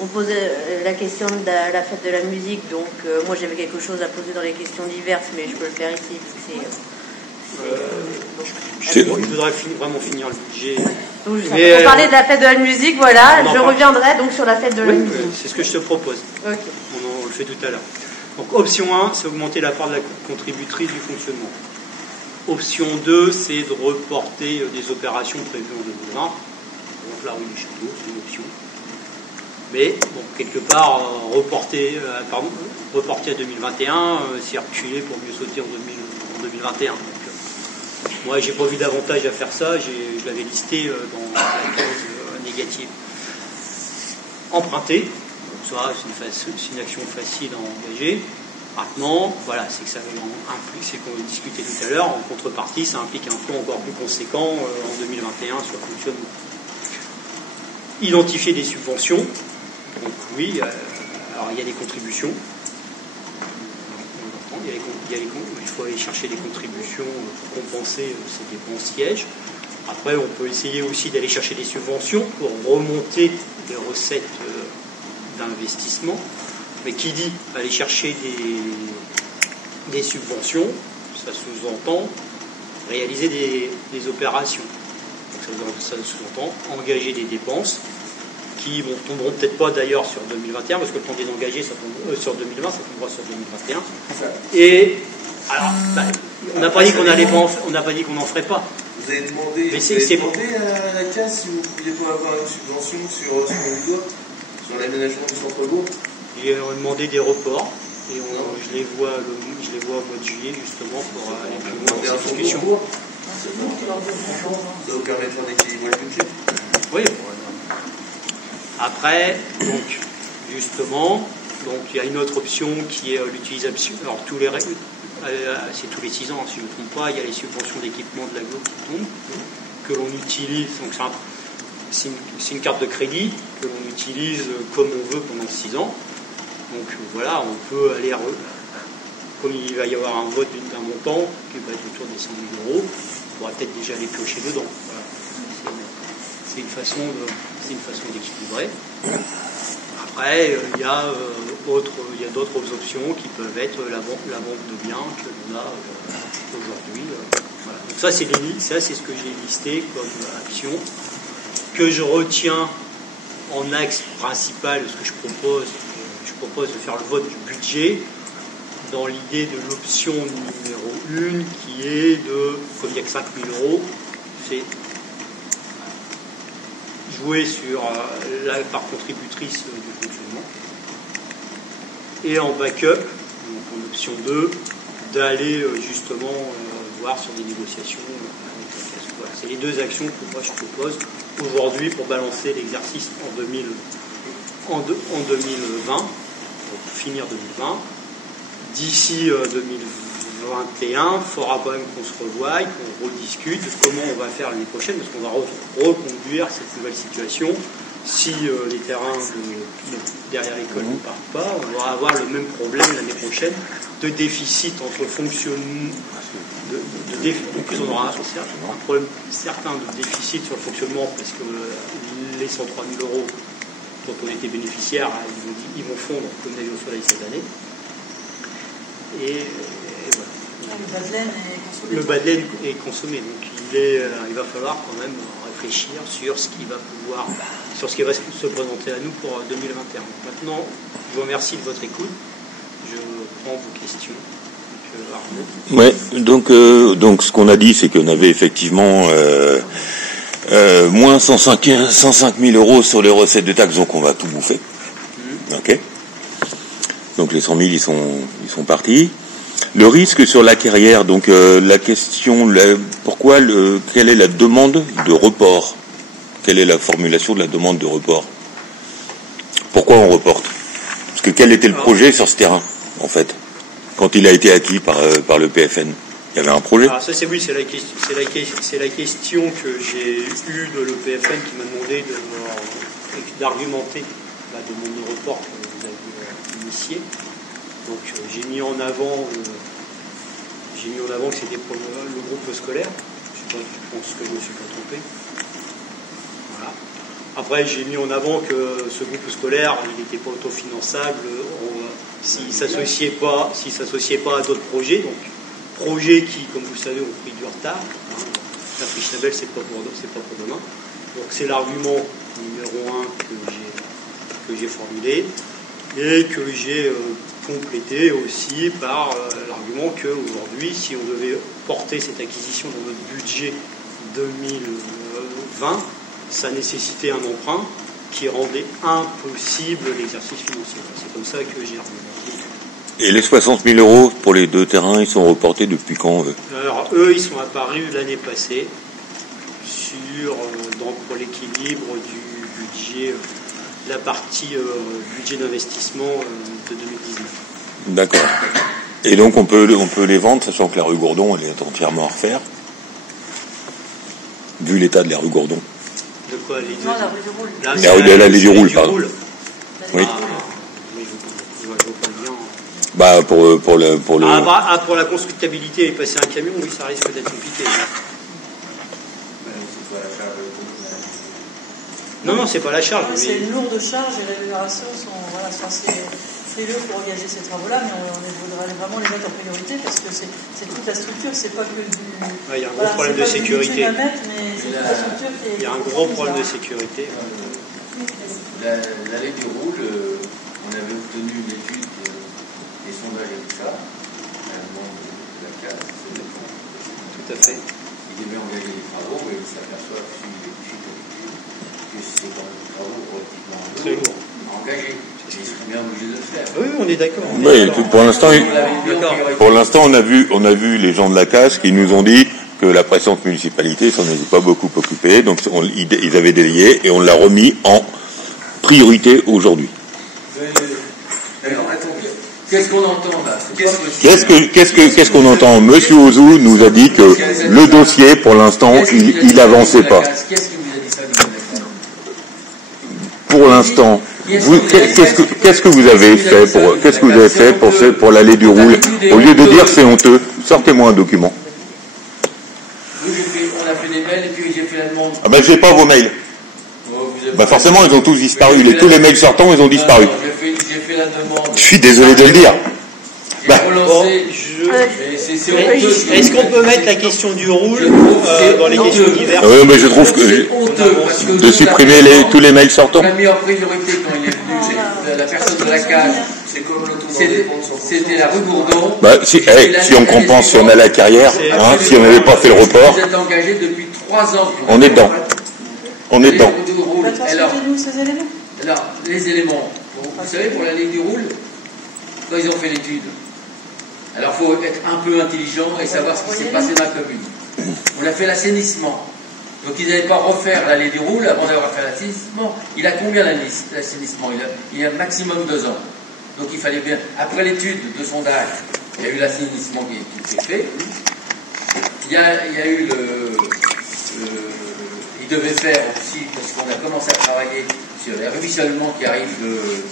On posait la question de la fête de la musique, donc moi j'avais quelque chose à poser dans les questions diverses, mais je peux le faire ici parce que je voudrais vraiment finir le budget. Donc, on parlait de la fête de la musique, voilà, je reviendrai donc sur la fête de la musique. C'est ce que je te propose. Okay. On le fait tout à l'heure. Donc option 1, c'est augmenter la part de la contributrice du fonctionnement. Option 2, c'est de reporter des opérations prévues en 2020. Donc là, oui, les châteaux, c'est une option. Mais, bon, quelque part, reporter à 2021, c'est reculer pour mieux sauter en 2021. Donc, moi, j'ai pas vu d'avantage à faire ça, je l'avais listé dans la case négative. Emprunter, donc ça, c'est une action facile à engager. Maintenant, voilà, c'est que ça implique, c'est qu'on discutait tout à l'heure, en contrepartie, ça implique un fonds encore plus conséquent en 2021 sur le fonctionnement. Identifier des subventions. Donc oui, alors il y a des contributions. Il faut aller chercher des contributions pour compenser ces dépenses sièges. Après, on peut essayer aussi d'aller chercher des subventions pour remonter les recettes d'investissement. Mais qui dit aller chercher des subventions, ça sous-entend réaliser des opérations. Donc ça sous-entend engager des dépenses qui ne tomberont peut-être pas d'ailleurs sur 2021, parce que le temps des engagés, ça tombe, sur 2020, ça tombera sur 2021. Et alors, on n'a pas dit qu'on allait pas, on n'a pas dit qu'on n'en ferait pas. Vous avez demandé, à la CAS si vous pouviez pas avoir une subvention sur l'aménagement du centre-bourg. J'ai demandé des reports. Et je les vois au mois de juillet justement pour aller plus loin dans cette discussion. Ça vous permettra d'équilibrer le budget. Oui. Après, donc justement, il y a une autre option qui est l'utilisation. Alors c'est tous les 6 ans, si je ne me trompe pas, il y a les subventions d'équipement de l'aglo qui tombent, que l'on utilise. Donc c'est une carte de crédit que l'on utilise comme on veut pendant 6 ans. Donc voilà, on peut aller, comme il va y avoir un vote d'un montant qui va être autour des 100 000 euros, on pourra peut-être déjà les piocher dedans. Voilà. C'est une façon d'équilibrer. Après, il y a d'autres options qui peuvent être la vente de biens que l'on a aujourd'hui. Voilà. Donc ça, c'est ce que j'ai listé comme action que je retiens en axe principal. Ce que je propose de faire le vote du budget dans l'idée de l'option numéro 1 qui est de, comme il n'y a que 5 000 euros, c'est jouer sur la part contributrice du fonctionnement. Et en backup, donc en option 2, d'aller justement voir sur des négociations avec la caisse. Voilà, c'est les deux actions que moi je propose aujourd'hui pour balancer l'exercice en 2020, pour finir 2020. D'ici 2021, il faudra quand même qu'on se revoie, qu'on rediscute de comment on va faire l'année prochaine, parce qu'on va reconduire cette nouvelle situation. Si les terrains derrière l'école ne partent pas, on va avoir le même problème l'année prochaine de déficit entre fonctionnement. En plus, on aura un problème certain de déficit sur le fonctionnement, parce que les 103 000 euros dont on était bénéficiaire, ils vont fondre comme des au soleil cette année. Et voilà. Le Badelaine est consommé, donc il va falloir quand même réfléchir sur ce qui va se présenter à nous pour 2021. Maintenant, je vous remercie de votre écoute. Je prends vos questions. Ouais, donc ce qu'on a dit, c'est qu'on avait effectivement moins 105 000 euros sur les recettes de taxes, donc on va tout bouffer. Ok. Donc les 100 000, ils sont partis. Le risque sur la carrière, donc la question, quelle est la demande de report? Quelle est la formulation de la demande de report? Pourquoi on reporte? Parce que quel était le projet sur ce terrain, en fait, quand il a été acquis par le PFN? Il y avait un projet? Alors ça, c'est la question que j'ai eue de l'EPFN qui m'a demandé d'argumenter la demande de report que vous avez initiée. Donc j'ai mis en avant que c'était pour le groupe scolaire. Je pense que je ne me suis pas trompé. Voilà. Après, j'ai mis en avant que ce groupe scolaire, il n'était pas autofinançable s'il ne s'associait pas à d'autres projets. Donc projets qui, comme vous le savez, ont pris du retard. La friche Nabel, c'est pas pour demain. Donc c'est l'argument numéro 1 que j'ai formulé et que j'ai complété aussi par l'argument qu'aujourd'hui, si on devait porter cette acquisition dans notre budget 2020, ça nécessitait un emprunt qui rendait impossible l'exercice financier. C'est comme ça que j'ai argumenté. Et les 60 000 euros pour les 2 terrains, ils sont reportés depuis quand? Alors eux, ils sont apparus l'année passée pour l'équilibre du budget, la partie budget d'investissement de 2019. D'accord. Et donc on peut les vendre, sachant que la rue Gourdon, elle est entièrement à refaire, vu l'état de la rue Gourdon. De quoi? Non, la rue du Roule. L'allée du Roule, pardon. Oui. Bah pour la constructabilité et passer un camion, oui, ça risque d'être compliqué. Non, c'est pas la charge. C'est une lourde charge et les rémunérations sont assez frileux pour engager ces travaux-là, mais on voudrait vraiment les mettre en priorité parce que c'est toute la structure, c'est pas que du. Il y a un gros problème de sécurité. Il y a un gros problème de sécurité. L'allée du Roule, on avait obtenu une étude des sondages et tout ça, à la demande de la CAS. Tout à fait. Il devait engager des travaux, mais il s'aperçoit que c'est quand même des travaux relativement très lourds à engager. Tout Ils seront bien obligés de le faire. Oui, on est d'accord. Oui, pour l'instant, on a vu les gens de la CAS qui nous ont dit que la précédente municipalité s'en était pas beaucoup occupée, donc ils avaient délayé et on l'a remis en priorité aujourd'hui. Alors, qu'est-ce qu'on entend là? Qu'est-ce qu'on entend? Monsieur Ouzou nous a dit que le dossier, pour l'instant, il avançait pas. Qu'est-ce qui vous a dit ça? Pour l'instant, qu'est-ce que vous avez fait pour l'allée du Roule? Au lieu de dire c'est honteux, sortez-moi un document. Oui, on a fait des mails et puis j'ai fait la demande. Ah ben j'ai pas vos mails. Bah forcément ils ont tous disparu. Tous les mails sortants ils ont disparu. J'ai fait la demande. Je suis désolé de le dire. J'ai relancé. Est-ce qu'on peut mettre la question du Roule dans les questions diverses? Oui, mais je trouve que de supprimer tous les mails sortants. La meilleure priorité quand il est venu, la personne de la cage, c'était la rue Bourdon. Bah, si on compense, si on a la carrière, si on n'avait pas fait le report, vous êtes engagé depuis 3 ans. On est dedans. On est dedans. Transmettez-nous ces éléments. Alors, les éléments. Vous savez, pour la ligne du Roule, quand ils ont fait l'étude, alors il faut être un peu intelligent et savoir ce qui s'est passé dans la commune. On a fait l'assainissement. Donc ils n'avaient pas refaire l'allée du Roule avant d'avoir fait l'assainissement. Il a combien l'assainissement? Il a maximum 2 ans. Donc il fallait bien, après l'étude de sondage, il y a eu l'assainissement qui s'est fait. Il y a eu il devait faire aussi, parce qu'on a commencé à travailler sur les ruissellements qui arrivent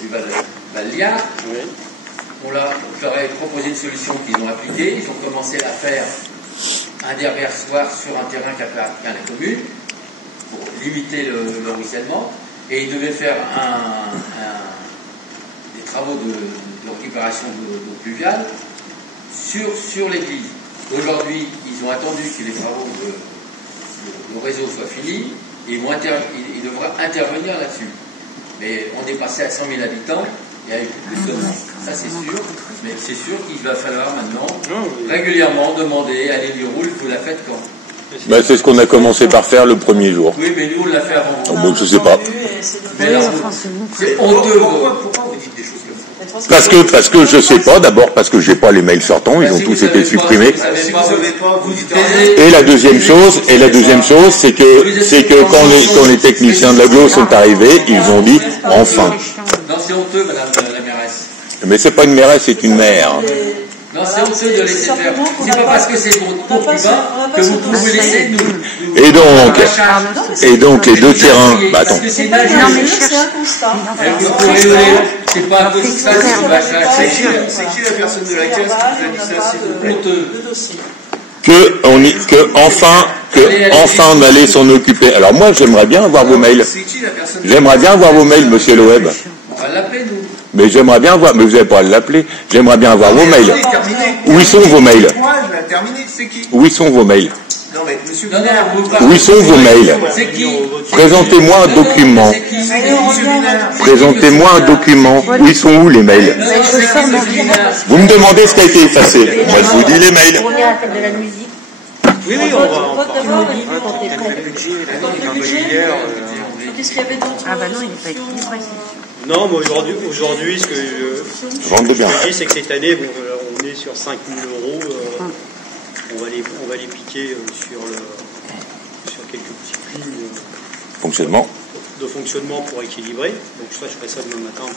du Val-Liard. Oui. On leur avait proposé une solution qu'ils ont appliquée. Ils ont commencé à faire un déversoir sur un terrain qu'a la commune pour limiter le ruissellement. Et ils devaient faire des travaux de récupération d'eau pluviale sur l'église. Aujourd'hui, ils ont attendu que les travaux le réseau soit fini et ils devraient intervenir là-dessus. Mais on est passé à 100 000 habitants. Il y a eu plus de monde, ça c'est sûr, mais c'est sûr qu'il va falloir maintenant régulièrement demander à l'allée du Roule, vous la faites quand? Bah, c'est ce qu'on a commencé par faire le premier jour. Oui, mais nous on l'a fait avant. Oh, bon, je sais pas. Mais alors, c'est honteux. Pourquoi vous dites des choses comme ça? Parce que je sais pas, d'abord parce que j'ai pas les mails sortants, ils ont tous été supprimés. Et la deuxième chose, c'est que quand les techniciens de l'agglo sont arrivés, ils ont dit enfin. Non, c'est honteux, madame la mairesse. Mais c'est pas une mairesse, c'est une mère. Non, c'est honteux de laisser faire. C'est pas parce que c'est pour Cubain que vous pouvez laisser nous. Et donc les deux terrains. Bah attends. C'est pas bien, c'est un constat. C'est pas un constat, c'est qui la personne de la caisse qui a dit ça? C'est honteux. Que enfin on allait s'en occuper. Alors moi j'aimerais bien avoir vos mails. J'aimerais bien avoir vos mails, monsieur Loeb. On va l'appeler, nous. Mais j'aimerais bien avoir, mais vous n'avez pas à l'appeler. J'aimerais bien avoir vos mails. Où sont vos mails? Où sont vos mails? Où sont vos mails? Présentez-moi un document. Présentez-moi un document. Où sont où les mails? Vous me demandez ce qui a été effacé. Moi je vous dis les mails. On est à la fête de la musique. Oui, on va. Qu'est-ce qu'il y avait d'autre? Ah bah non, il n'est pas équilibré. Non, mais aujourd'hui, ce que je dis, c'est que cette année, on est sur 5 000 €. On va les piquer sur quelques petits plis de fonctionnement pour équilibrer. Donc ça, je ferai ça demain matin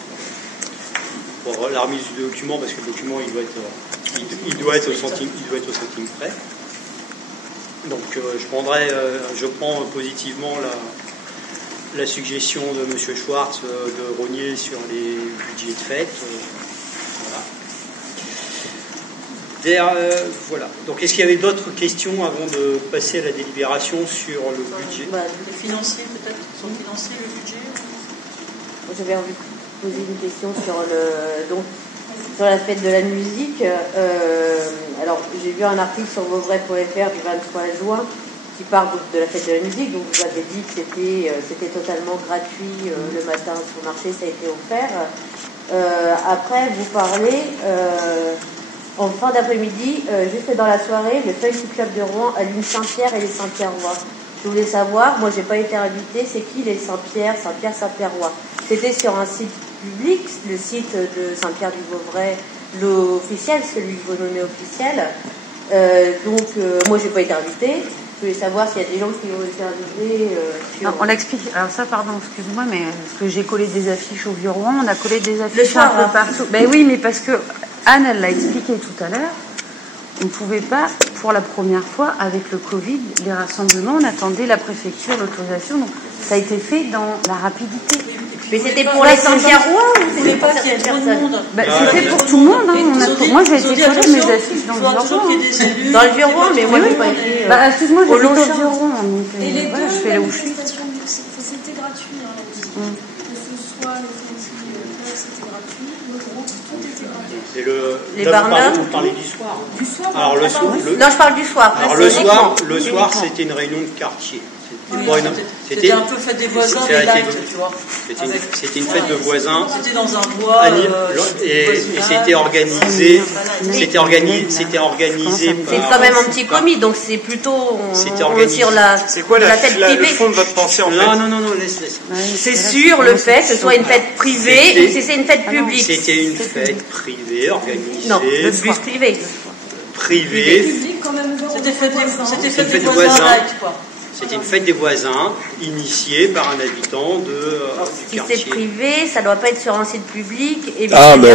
pour la remise du document, parce que le document il doit être au centime près. Donc je prends positivement la suggestion de M. Schwartz de rogner sur les budgets de fête. Voilà. Donc, est-ce qu'il y avait d'autres questions avant de passer à la délibération sur le budget? Les financiers, peut-être, sont financiers, le budget? J'avais envie de poser une question sur la fête de la musique. Alors, j'ai vu un article sur vauvray.fr du 23 juin qui parle de la fête de la musique. Donc, vous avez dit que c'était totalement gratuit le matin sur le marché, ça a été offert. Après, vous parlez... en fin d'après-midi, juste dans la soirée, le Feuille Club de Rouen allume Saint-Pierre et les Saint-Pierrois. Je voulais savoir, moi j'ai pas été invitée, c'est qui les Saint-Pierre, Saint-Pierre, Saint-Pierrois? C'était sur un site public, le site de Saint-Pierre-du-Vauvray, l'officiel, celui que vous nommez officiel. Moi, j'ai pas été invitée. Je voulais savoir s'il y a des gens qui ont été invités. Non, on l'explique. Alors ça, pardon, excuse-moi, mais parce que j'ai collé des affiches au Vieux-Rouen, on a collé des affiches un peu partout. Ben oui, mais parce que Anne, elle l'a expliqué tout à l'heure. On ne pouvait pas, pour la première fois, avec le Covid, les rassemblements, on attendait la préfecture, l'autorisation. Donc, ça a été fait dans la rapidité. Mais c'était pour les Saint-Pierrois ou c'était pas qu'il y ait trop de monde? C'était pour tout le monde. Moi, j'ai été coller mes affiches dans le Vieux-Rouen. Dans le Vieux-Rouen, mais moi, j'ai pas été. Excuse-moi, j'ai été au Vieux-Rouen. Et les je fais là où je suis. C'était gratuit. Que ce soit les c'était gratuit. Le groupe, tout était gratuit. Et les barnums. Vous parlez du soir. Du soir. Alors le soir. Non, je parle du soir. Alors le soir, c'était une réunion de quartier. C'était un peu fête des voisins, des dates, tu vois. C'était une fête de voisins. C'était dans un bois. Et c'était organisé. C'était organisé par. C'est quand même un petit commis, donc c'est plutôt. C'est quoi le fond de votre pensée en fait? Non, laisse. C'est sur le fait que ce soit une fête privée ou si c'est une fête publique. C'était une fête privée organisée. Non, le bus privé. Privé. C'était fête des voisins. C'était une fête des voisins, initiée par un habitant du quartier. Si c'est privé, ça ne doit pas être sur un site public. Ça va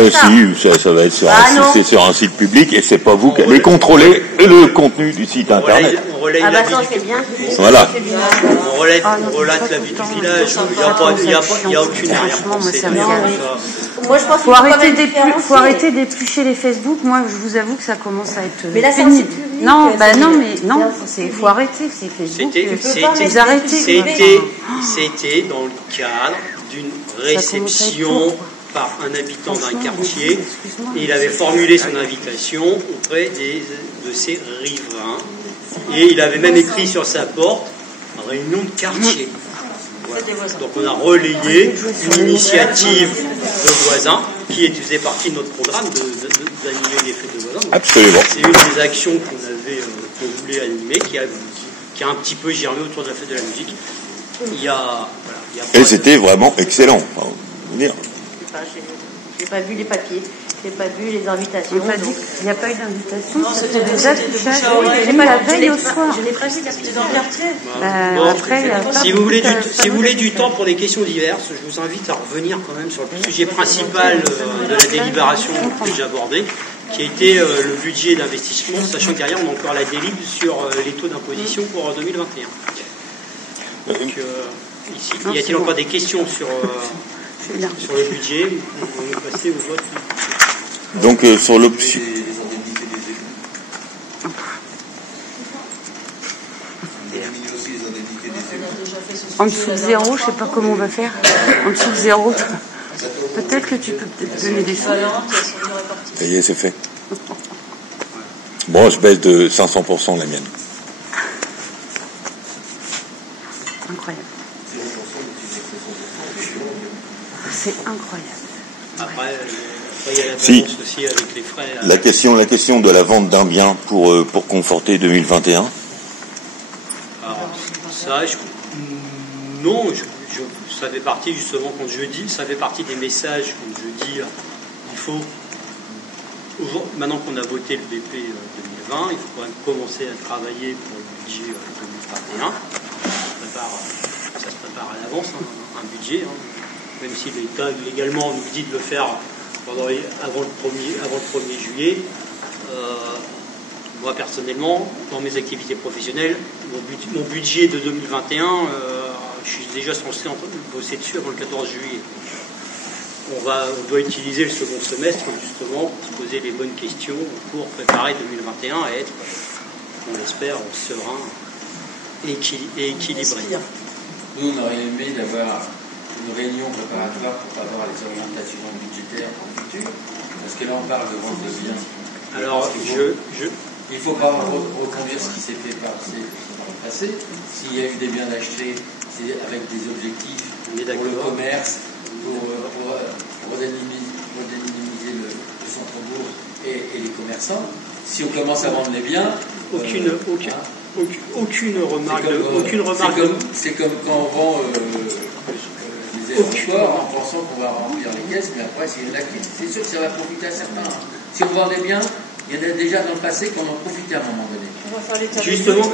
être sur un site public et c'est pas vous qui allez contrôler le contenu du site internet. On relaye la vie c'est bien. Voilà. On relate la vie du village. Il n'y a aucune arrière-pensée. Moi, je pense qu'il faut arrêter d'éplucher les Facebook. Moi, je vous avoue que ça commence à être mais là, pénible. Non, il faut arrêter ces Facebook. C'était dans le cadre d'une réception par un habitant d'un quartier et il avait formulé son invitation auprès de ses riverains et il avait même écrit sur sa porte réunion de quartier. Voilà. Donc on a relayé une initiative de voisins qui faisait partie de notre programme d'animer les fêtes de voisins. Absolument. C'est une des actions qu'on voulait animer qui a un petit peu germé autour de la fête de la musique. Et c'était vraiment excellent. J'ai pas vu les papiers, j'ai pas vu les invitations. Il n'y a pas eu d'invitation. Non, c'était des affichages. La veille au soir. Je n'ai pas vu c'était dans le quartier. Si vous voulez du temps pour des questions diverses, je vous invite à revenir quand même sur le sujet principal de la délibération que j'ai abordé, qui a été le budget d'investissement, sachant que derrière on a encore la délib sur les taux d'imposition pour 2021. Donc ici, y a-t-il encore des questions sur le budget? On va passer au vote. Donc sur l'option. En dessous de 0, je ne sais pas comment on va faire. En dessous de 0, peut-être que tu peux donner des sous. Ça y est, c'est fait. Bon, je baisse de 500% la mienne. Incroyable. C'est incroyable. Après, il y a la balance aussi avec les frais. La question de la vente d'un bien pour conforter 2021. Alors, ça, ça fait partie justement, quand je dis, ça fait partie des messages quand je dis, il faut, maintenant qu'on a voté le BP 2020, il faut quand même commencer à travailler pour le budget 2021. Ça se prépare à l'avance, un budget, même si l'État légalement nous dit de le faire avant le 1er juillet. Moi personnellement, dans mes activités professionnelles, mon budget de 2021, je suis déjà censé bosser dessus avant le 14 juillet. On doit utiliser le second semestre justement pour se poser les bonnes questions pour préparer 2021 à être, on l'espère, serein et équilibré. Nous, on aurait aimé d'avoir une réunion préparatoire pour avoir les orientations budgétaires en futur, parce que là, on parle de vente de biens. Alors, il ne faut pas reconduire ce qui s'est fait par le passé. S'il y a eu des biens achetés, c'est avec des objectifs pour le commerce, pour redynamiser le centre-bourg et les commerçants. Si on commence à vendre les biens... Aucune remarque. C'est comme quand on vend les encore en pensant qu'on va remplir les caisses, mais après, c'est sûr que ça va profiter à certains. Si on vendait bien, il y en a déjà dans le passé qu'on en profitait à un moment donné. Justement,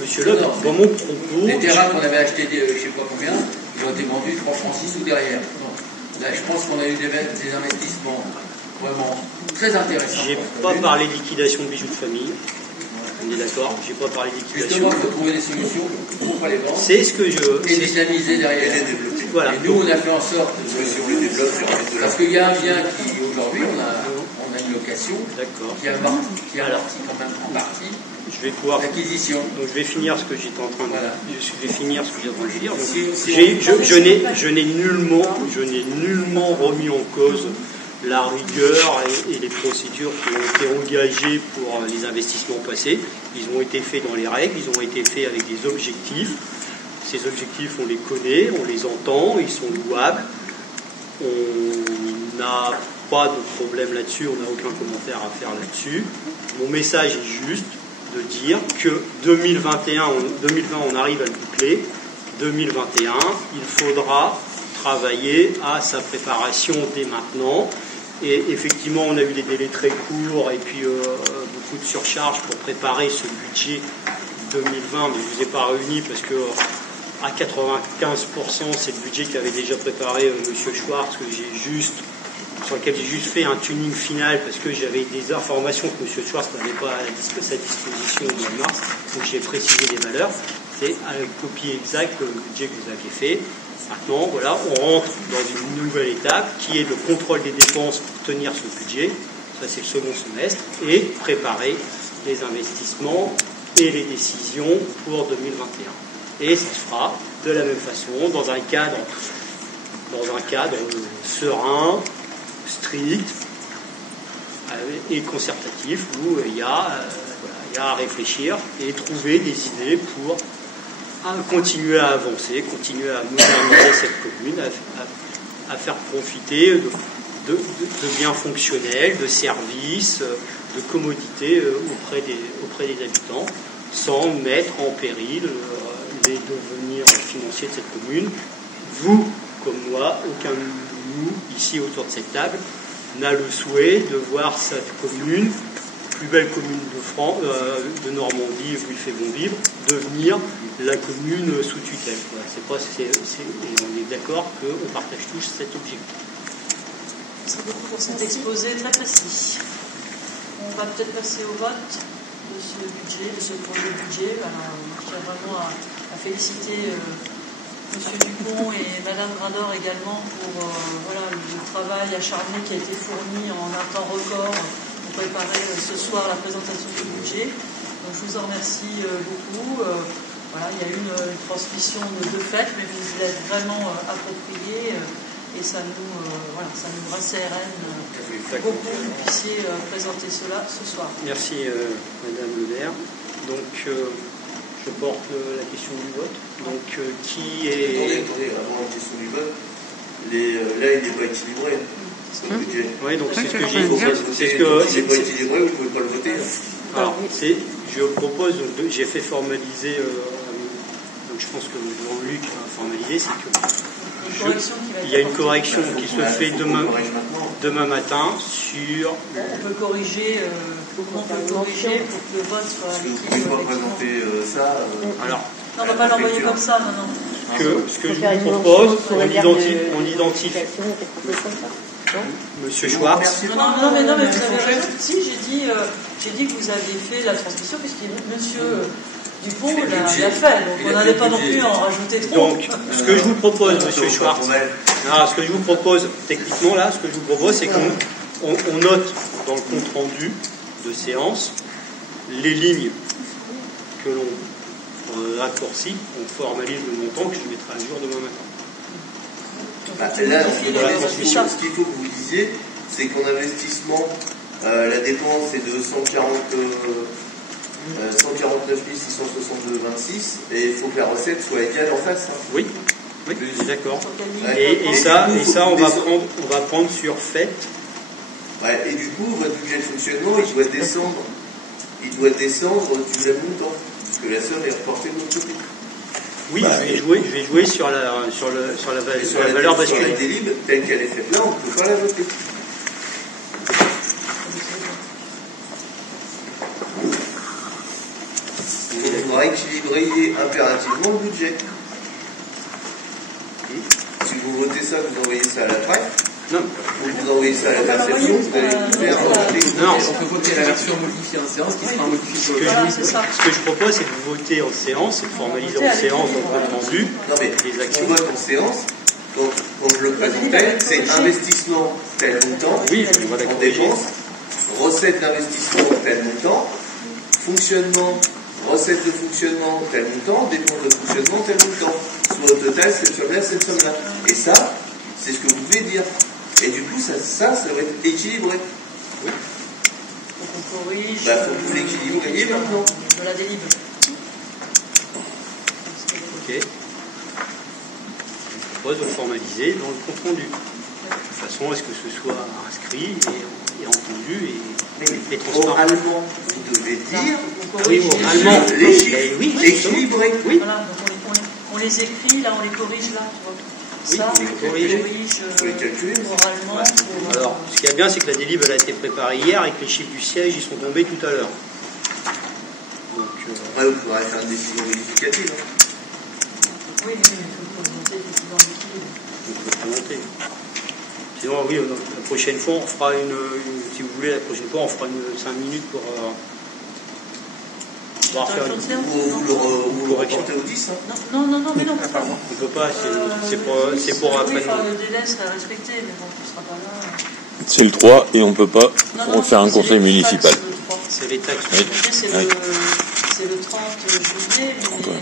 monsieur Loeb, dans mon propos... Les terrains qu'on avait achetés, je ne sais pas combien, ils ont été vendus 3 francs 6 ou derrière. Non. Là, je pense qu'on a eu des investissements vraiment très intéressants. J'ai pas parlé de liquidation de bijoux de famille. On est d'accord, j'ai pas parlé de liquidation. Justement, il faut trouver des solutions pour pas les vendre. C'est ce que je... Et dynamiser derrière. Et les développer. Voilà. Et nous, on a fait en sorte... Parce que si on les développe, il y aura de Parce qu'il y a un bien qui, aujourd'hui, on a une location qui amortit quand même en partie je vais pouvoir l'acquisition. Donc je vais finir ce que j'étais en train de je vais finir ce que j'étais en train de dire. Donc, je n'ai nullement remis en cause la rigueur et les procédures qui ont été engagées pour les investissements passés. Ils ont été faits dans les règles, ils ont été faits avec des objectifs. Ces objectifs, on les connaît, on les entend, ils sont louables. On n'a pas de problème là-dessus, on n'a aucun commentaire à faire là-dessus. Mon message est juste de dire que 2020, on arrive à le boucler. 2021, il faudra travailler à sa préparation dès maintenant. Et effectivement, on a eu des délais très courts et puis beaucoup de surcharge pour préparer ce budget 2020, mais je ne vous ai pas réunis parce que à 95%, c'est le budget qu'avait déjà préparé M. Schwartz, sur lequel j'ai juste fait un tuning final parce que j'avais des informations que M. Schwartz n'avait pas à sa disposition au mois de mars, donc j'ai précisé les valeurs. C'est une copie exacte du budget que vous aviez fait. Maintenant, voilà, on rentre dans une nouvelle étape qui est le contrôle des dépenses pour tenir ce budget. Ça, c'est le second semestre. Et préparer les investissements et les décisions pour 2021. Et ça se fera de la même façon, dans un cadre serein, strict et concertatif, où il y a à réfléchir et trouver des idées pour continuer à avancer, continuer à moderniser cette commune, à faire profiter de biens fonctionnels, de services, de commodités auprès des habitants, sans mettre en péril les devenirs financiers de cette commune. Vous, comme moi, aucun de nous, ici autour de cette table, n'a le souhait de voir cette commune, plus belle commune de Normandie où il fait bon vivre, devenir la commune sous tutelle. Voilà, et on est d'accord qu'on partage tous cet objectif. Merci beaucoup pour cet exposé très précis. On va peut-être passer au vote de ce budget, de ce projet de budget. Je tiens vraiment à féliciter M. Dupont et Mme Grador également pour le travail acharné qui a été fourni en un temps record pour préparer ce soir la présentation du budget. Donc je vous en remercie beaucoup. Il y a eu une transmission de fait, mais vous l'êtes vraiment approprié et ça nous rassérène beaucoup que vous puissiez présenter cela ce soir. Merci Madame Le Maire. Donc je porte la question du vote. Donc qui est... Attendez, avant la question du vote, là il n'est pas équilibré. C'est le budget. Oui, donc c'est ce que j'ai dit. S'il n'est pas équilibré, vous ne pouvez pas le voter. Alors, je propose, j'ai fait formaliser, donc je pense que Jean-Luc va formaliser, c'est que il y a une correction qui se fait demain matin sur... On peut corriger, comment on peut corriger pour que le vote soit à l'équilibre. Vous ne pouvez pas présenter ça. Alors, non, on ne va pas l'envoyer comme ça maintenant. Ce que je vous propose, on identifie... Monsieur Schwartz. Non, mais vous avez raison. Si, j'ai dit que vous aviez fait la transmission, puisque Monsieur Dupont l'a fait. Donc on n'allait pas non plus en rajouter trop. Donc, ce que je vous propose, Monsieur Schwartz, ce que je vous propose, techniquement, là, ce que je vous propose, c'est qu'on note dans le compte rendu de séance les lignes que l'on raccourcit, on formalise le montant que je mettrai à jour demain matin. Là, ce qu'il faut que vous disiez, c'est qu'en investissement, la dépense est de 149 662,26 et il faut que la recette soit égale en face. Hein. Oui, d'accord. Et ça, on va prendre sur fait. Ouais, et du coup, votre budget de fonctionnement, il doit descendre du même montant, parce que la somme est reportée de l'autre côté. Oui, je vais jouer sur la valeur basculée. Sur la délib, telle qu'elle est faite là, on ne peut pas la voter. Il faudra équilibrer impérativement le budget. Si vous votez ça, vous envoyez ça à la traque. Non. Vous envoyez ça à la perception, vous allez vous faire non, on peut voter la version modifiée en séance qui sera modifiée sur le Ce que je propose, c'est de voter en séance, c'est de formaliser en séance, donc entendu, les actions. On vote en séance, donc je le présente tel, c'est investissement tel montant, en dépense, recette d'investissement tel montant, fonctionnement, recette de fonctionnement tel montant, dépense de fonctionnement tel montant. Soit au total, cette somme-là, cette somme-là. Et ça, c'est ce que vous pouvez dire. Et du coup, ça va être équilibré. Oui. Donc on corrige. Bah, faut que vous l'équilibriez maintenant. De la délib. Ok. Je propose de le formaliser dans le compte rendu. De toute façon, est-ce que ce soit inscrit et entendu et transparent. Oralement, vous devez dire. Oui, oralement. Les chiffres équilibrés. Oui. Voilà, donc on les écrit, là, on les corrige là, tu vois. Ça, on les corrige oralement. Alors, ce qu'il y a bien, c'est que la délib elle a été préparée hier et que les chiffres du siège ils sont tombés tout à l'heure. Donc, ouais, vous pourrez faire une décision modificative. Oui, mais il faut présenter des décisions d'équilibre. Il faut présenter. Sinon, oui, la prochaine fois, on fera si vous voulez, la prochaine fois, on fera 5 minutes pour faire vous le reportez au 10 hein. Non, mais non. Ah, pardon. On ne peut pas, c'est pour après. Oui, le délai serait respecté, mais bon, on ne sera pas là. C'est le 3 et on ne peut pas refaire un conseil municipal. C'est les taxes. Oui. C'est le 30 juillet, mais le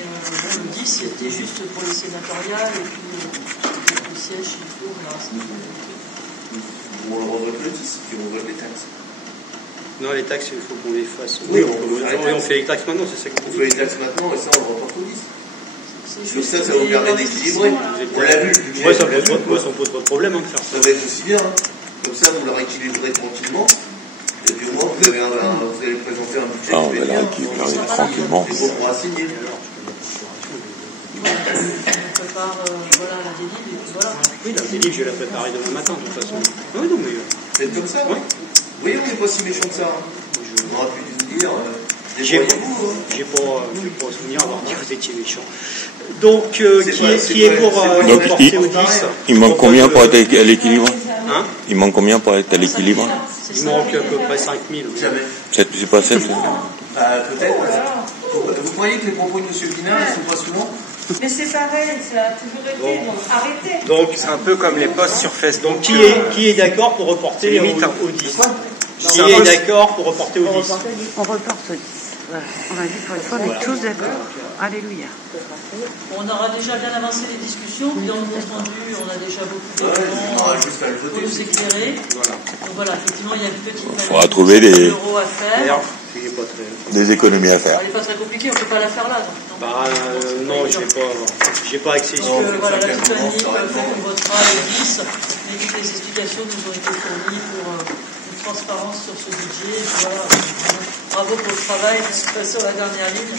10 c'était juste pour les sénatoriales et puis le siège, il faut on le revote le 10, puis on vote les taxes. Non, les taxes, il faut qu'on les fasse. Oui, on fait les taxes maintenant, c'est ça qu'on fait les taxes maintenant et ça, on le reporte au 10. Sur ça, ça vous permet d'équilibrer. On l'a vu, le budget. Moi, ça me pose pas de problème de faire ça. Ça va être aussi bien. Comme ça, vous le rééquilibrez tranquillement. Et puis au moins, vous allez présenter un budget. On va le rééquilibrer tranquillement. Et vous pourrez signer. On prépare la délib et puis voilà. Oui, la délib, je vais la préparer demain matin, de toute façon. Oui, non, mais. Faites comme ça, oui. Oui, on n'est pas si méchant que ça. On aurait pu vous dire. J'ai pas souvenir d'avoir dit que vous étiez méchant. Donc, qui est pour reporter au 10 il manque combien pour être à l'équilibre Il manque combien pour être à l'équilibre Il manque à peu près 5 000. Jamais. C'est pas 7 peut-être. Vous croyez que les propos de M. Guinard ne sont pas souvent Mais c'est pareil, ça a toujours été. Donc, arrêtez. Donc, c'est un peu comme les posts sur Facebook. Donc, qui est d'accord pour reporter au 10 Qui est d'accord pour reporter au 10 On reporte au 10. Voilà. On a dit pour une fois, on est tous d'accord. Alléluia. On aura déjà bien avancé les discussions, puis dans le compte rendu, on a déjà beaucoup d'éléments pour nous éclairer. Donc voilà, effectivement, il y a une petite il faudra trouver des euros à faire. Des économies à faire. Elle n'est pas très compliquée, on ne peut pas la faire là. Donc, non, j'ai pas accès ici. Voilà, la petite planif, on votera le 10, mais toutes les explications nous ont été fournies pour une transparence sur ce budget. Et puis voilà, bravo pour le travail sur la dernière ligne.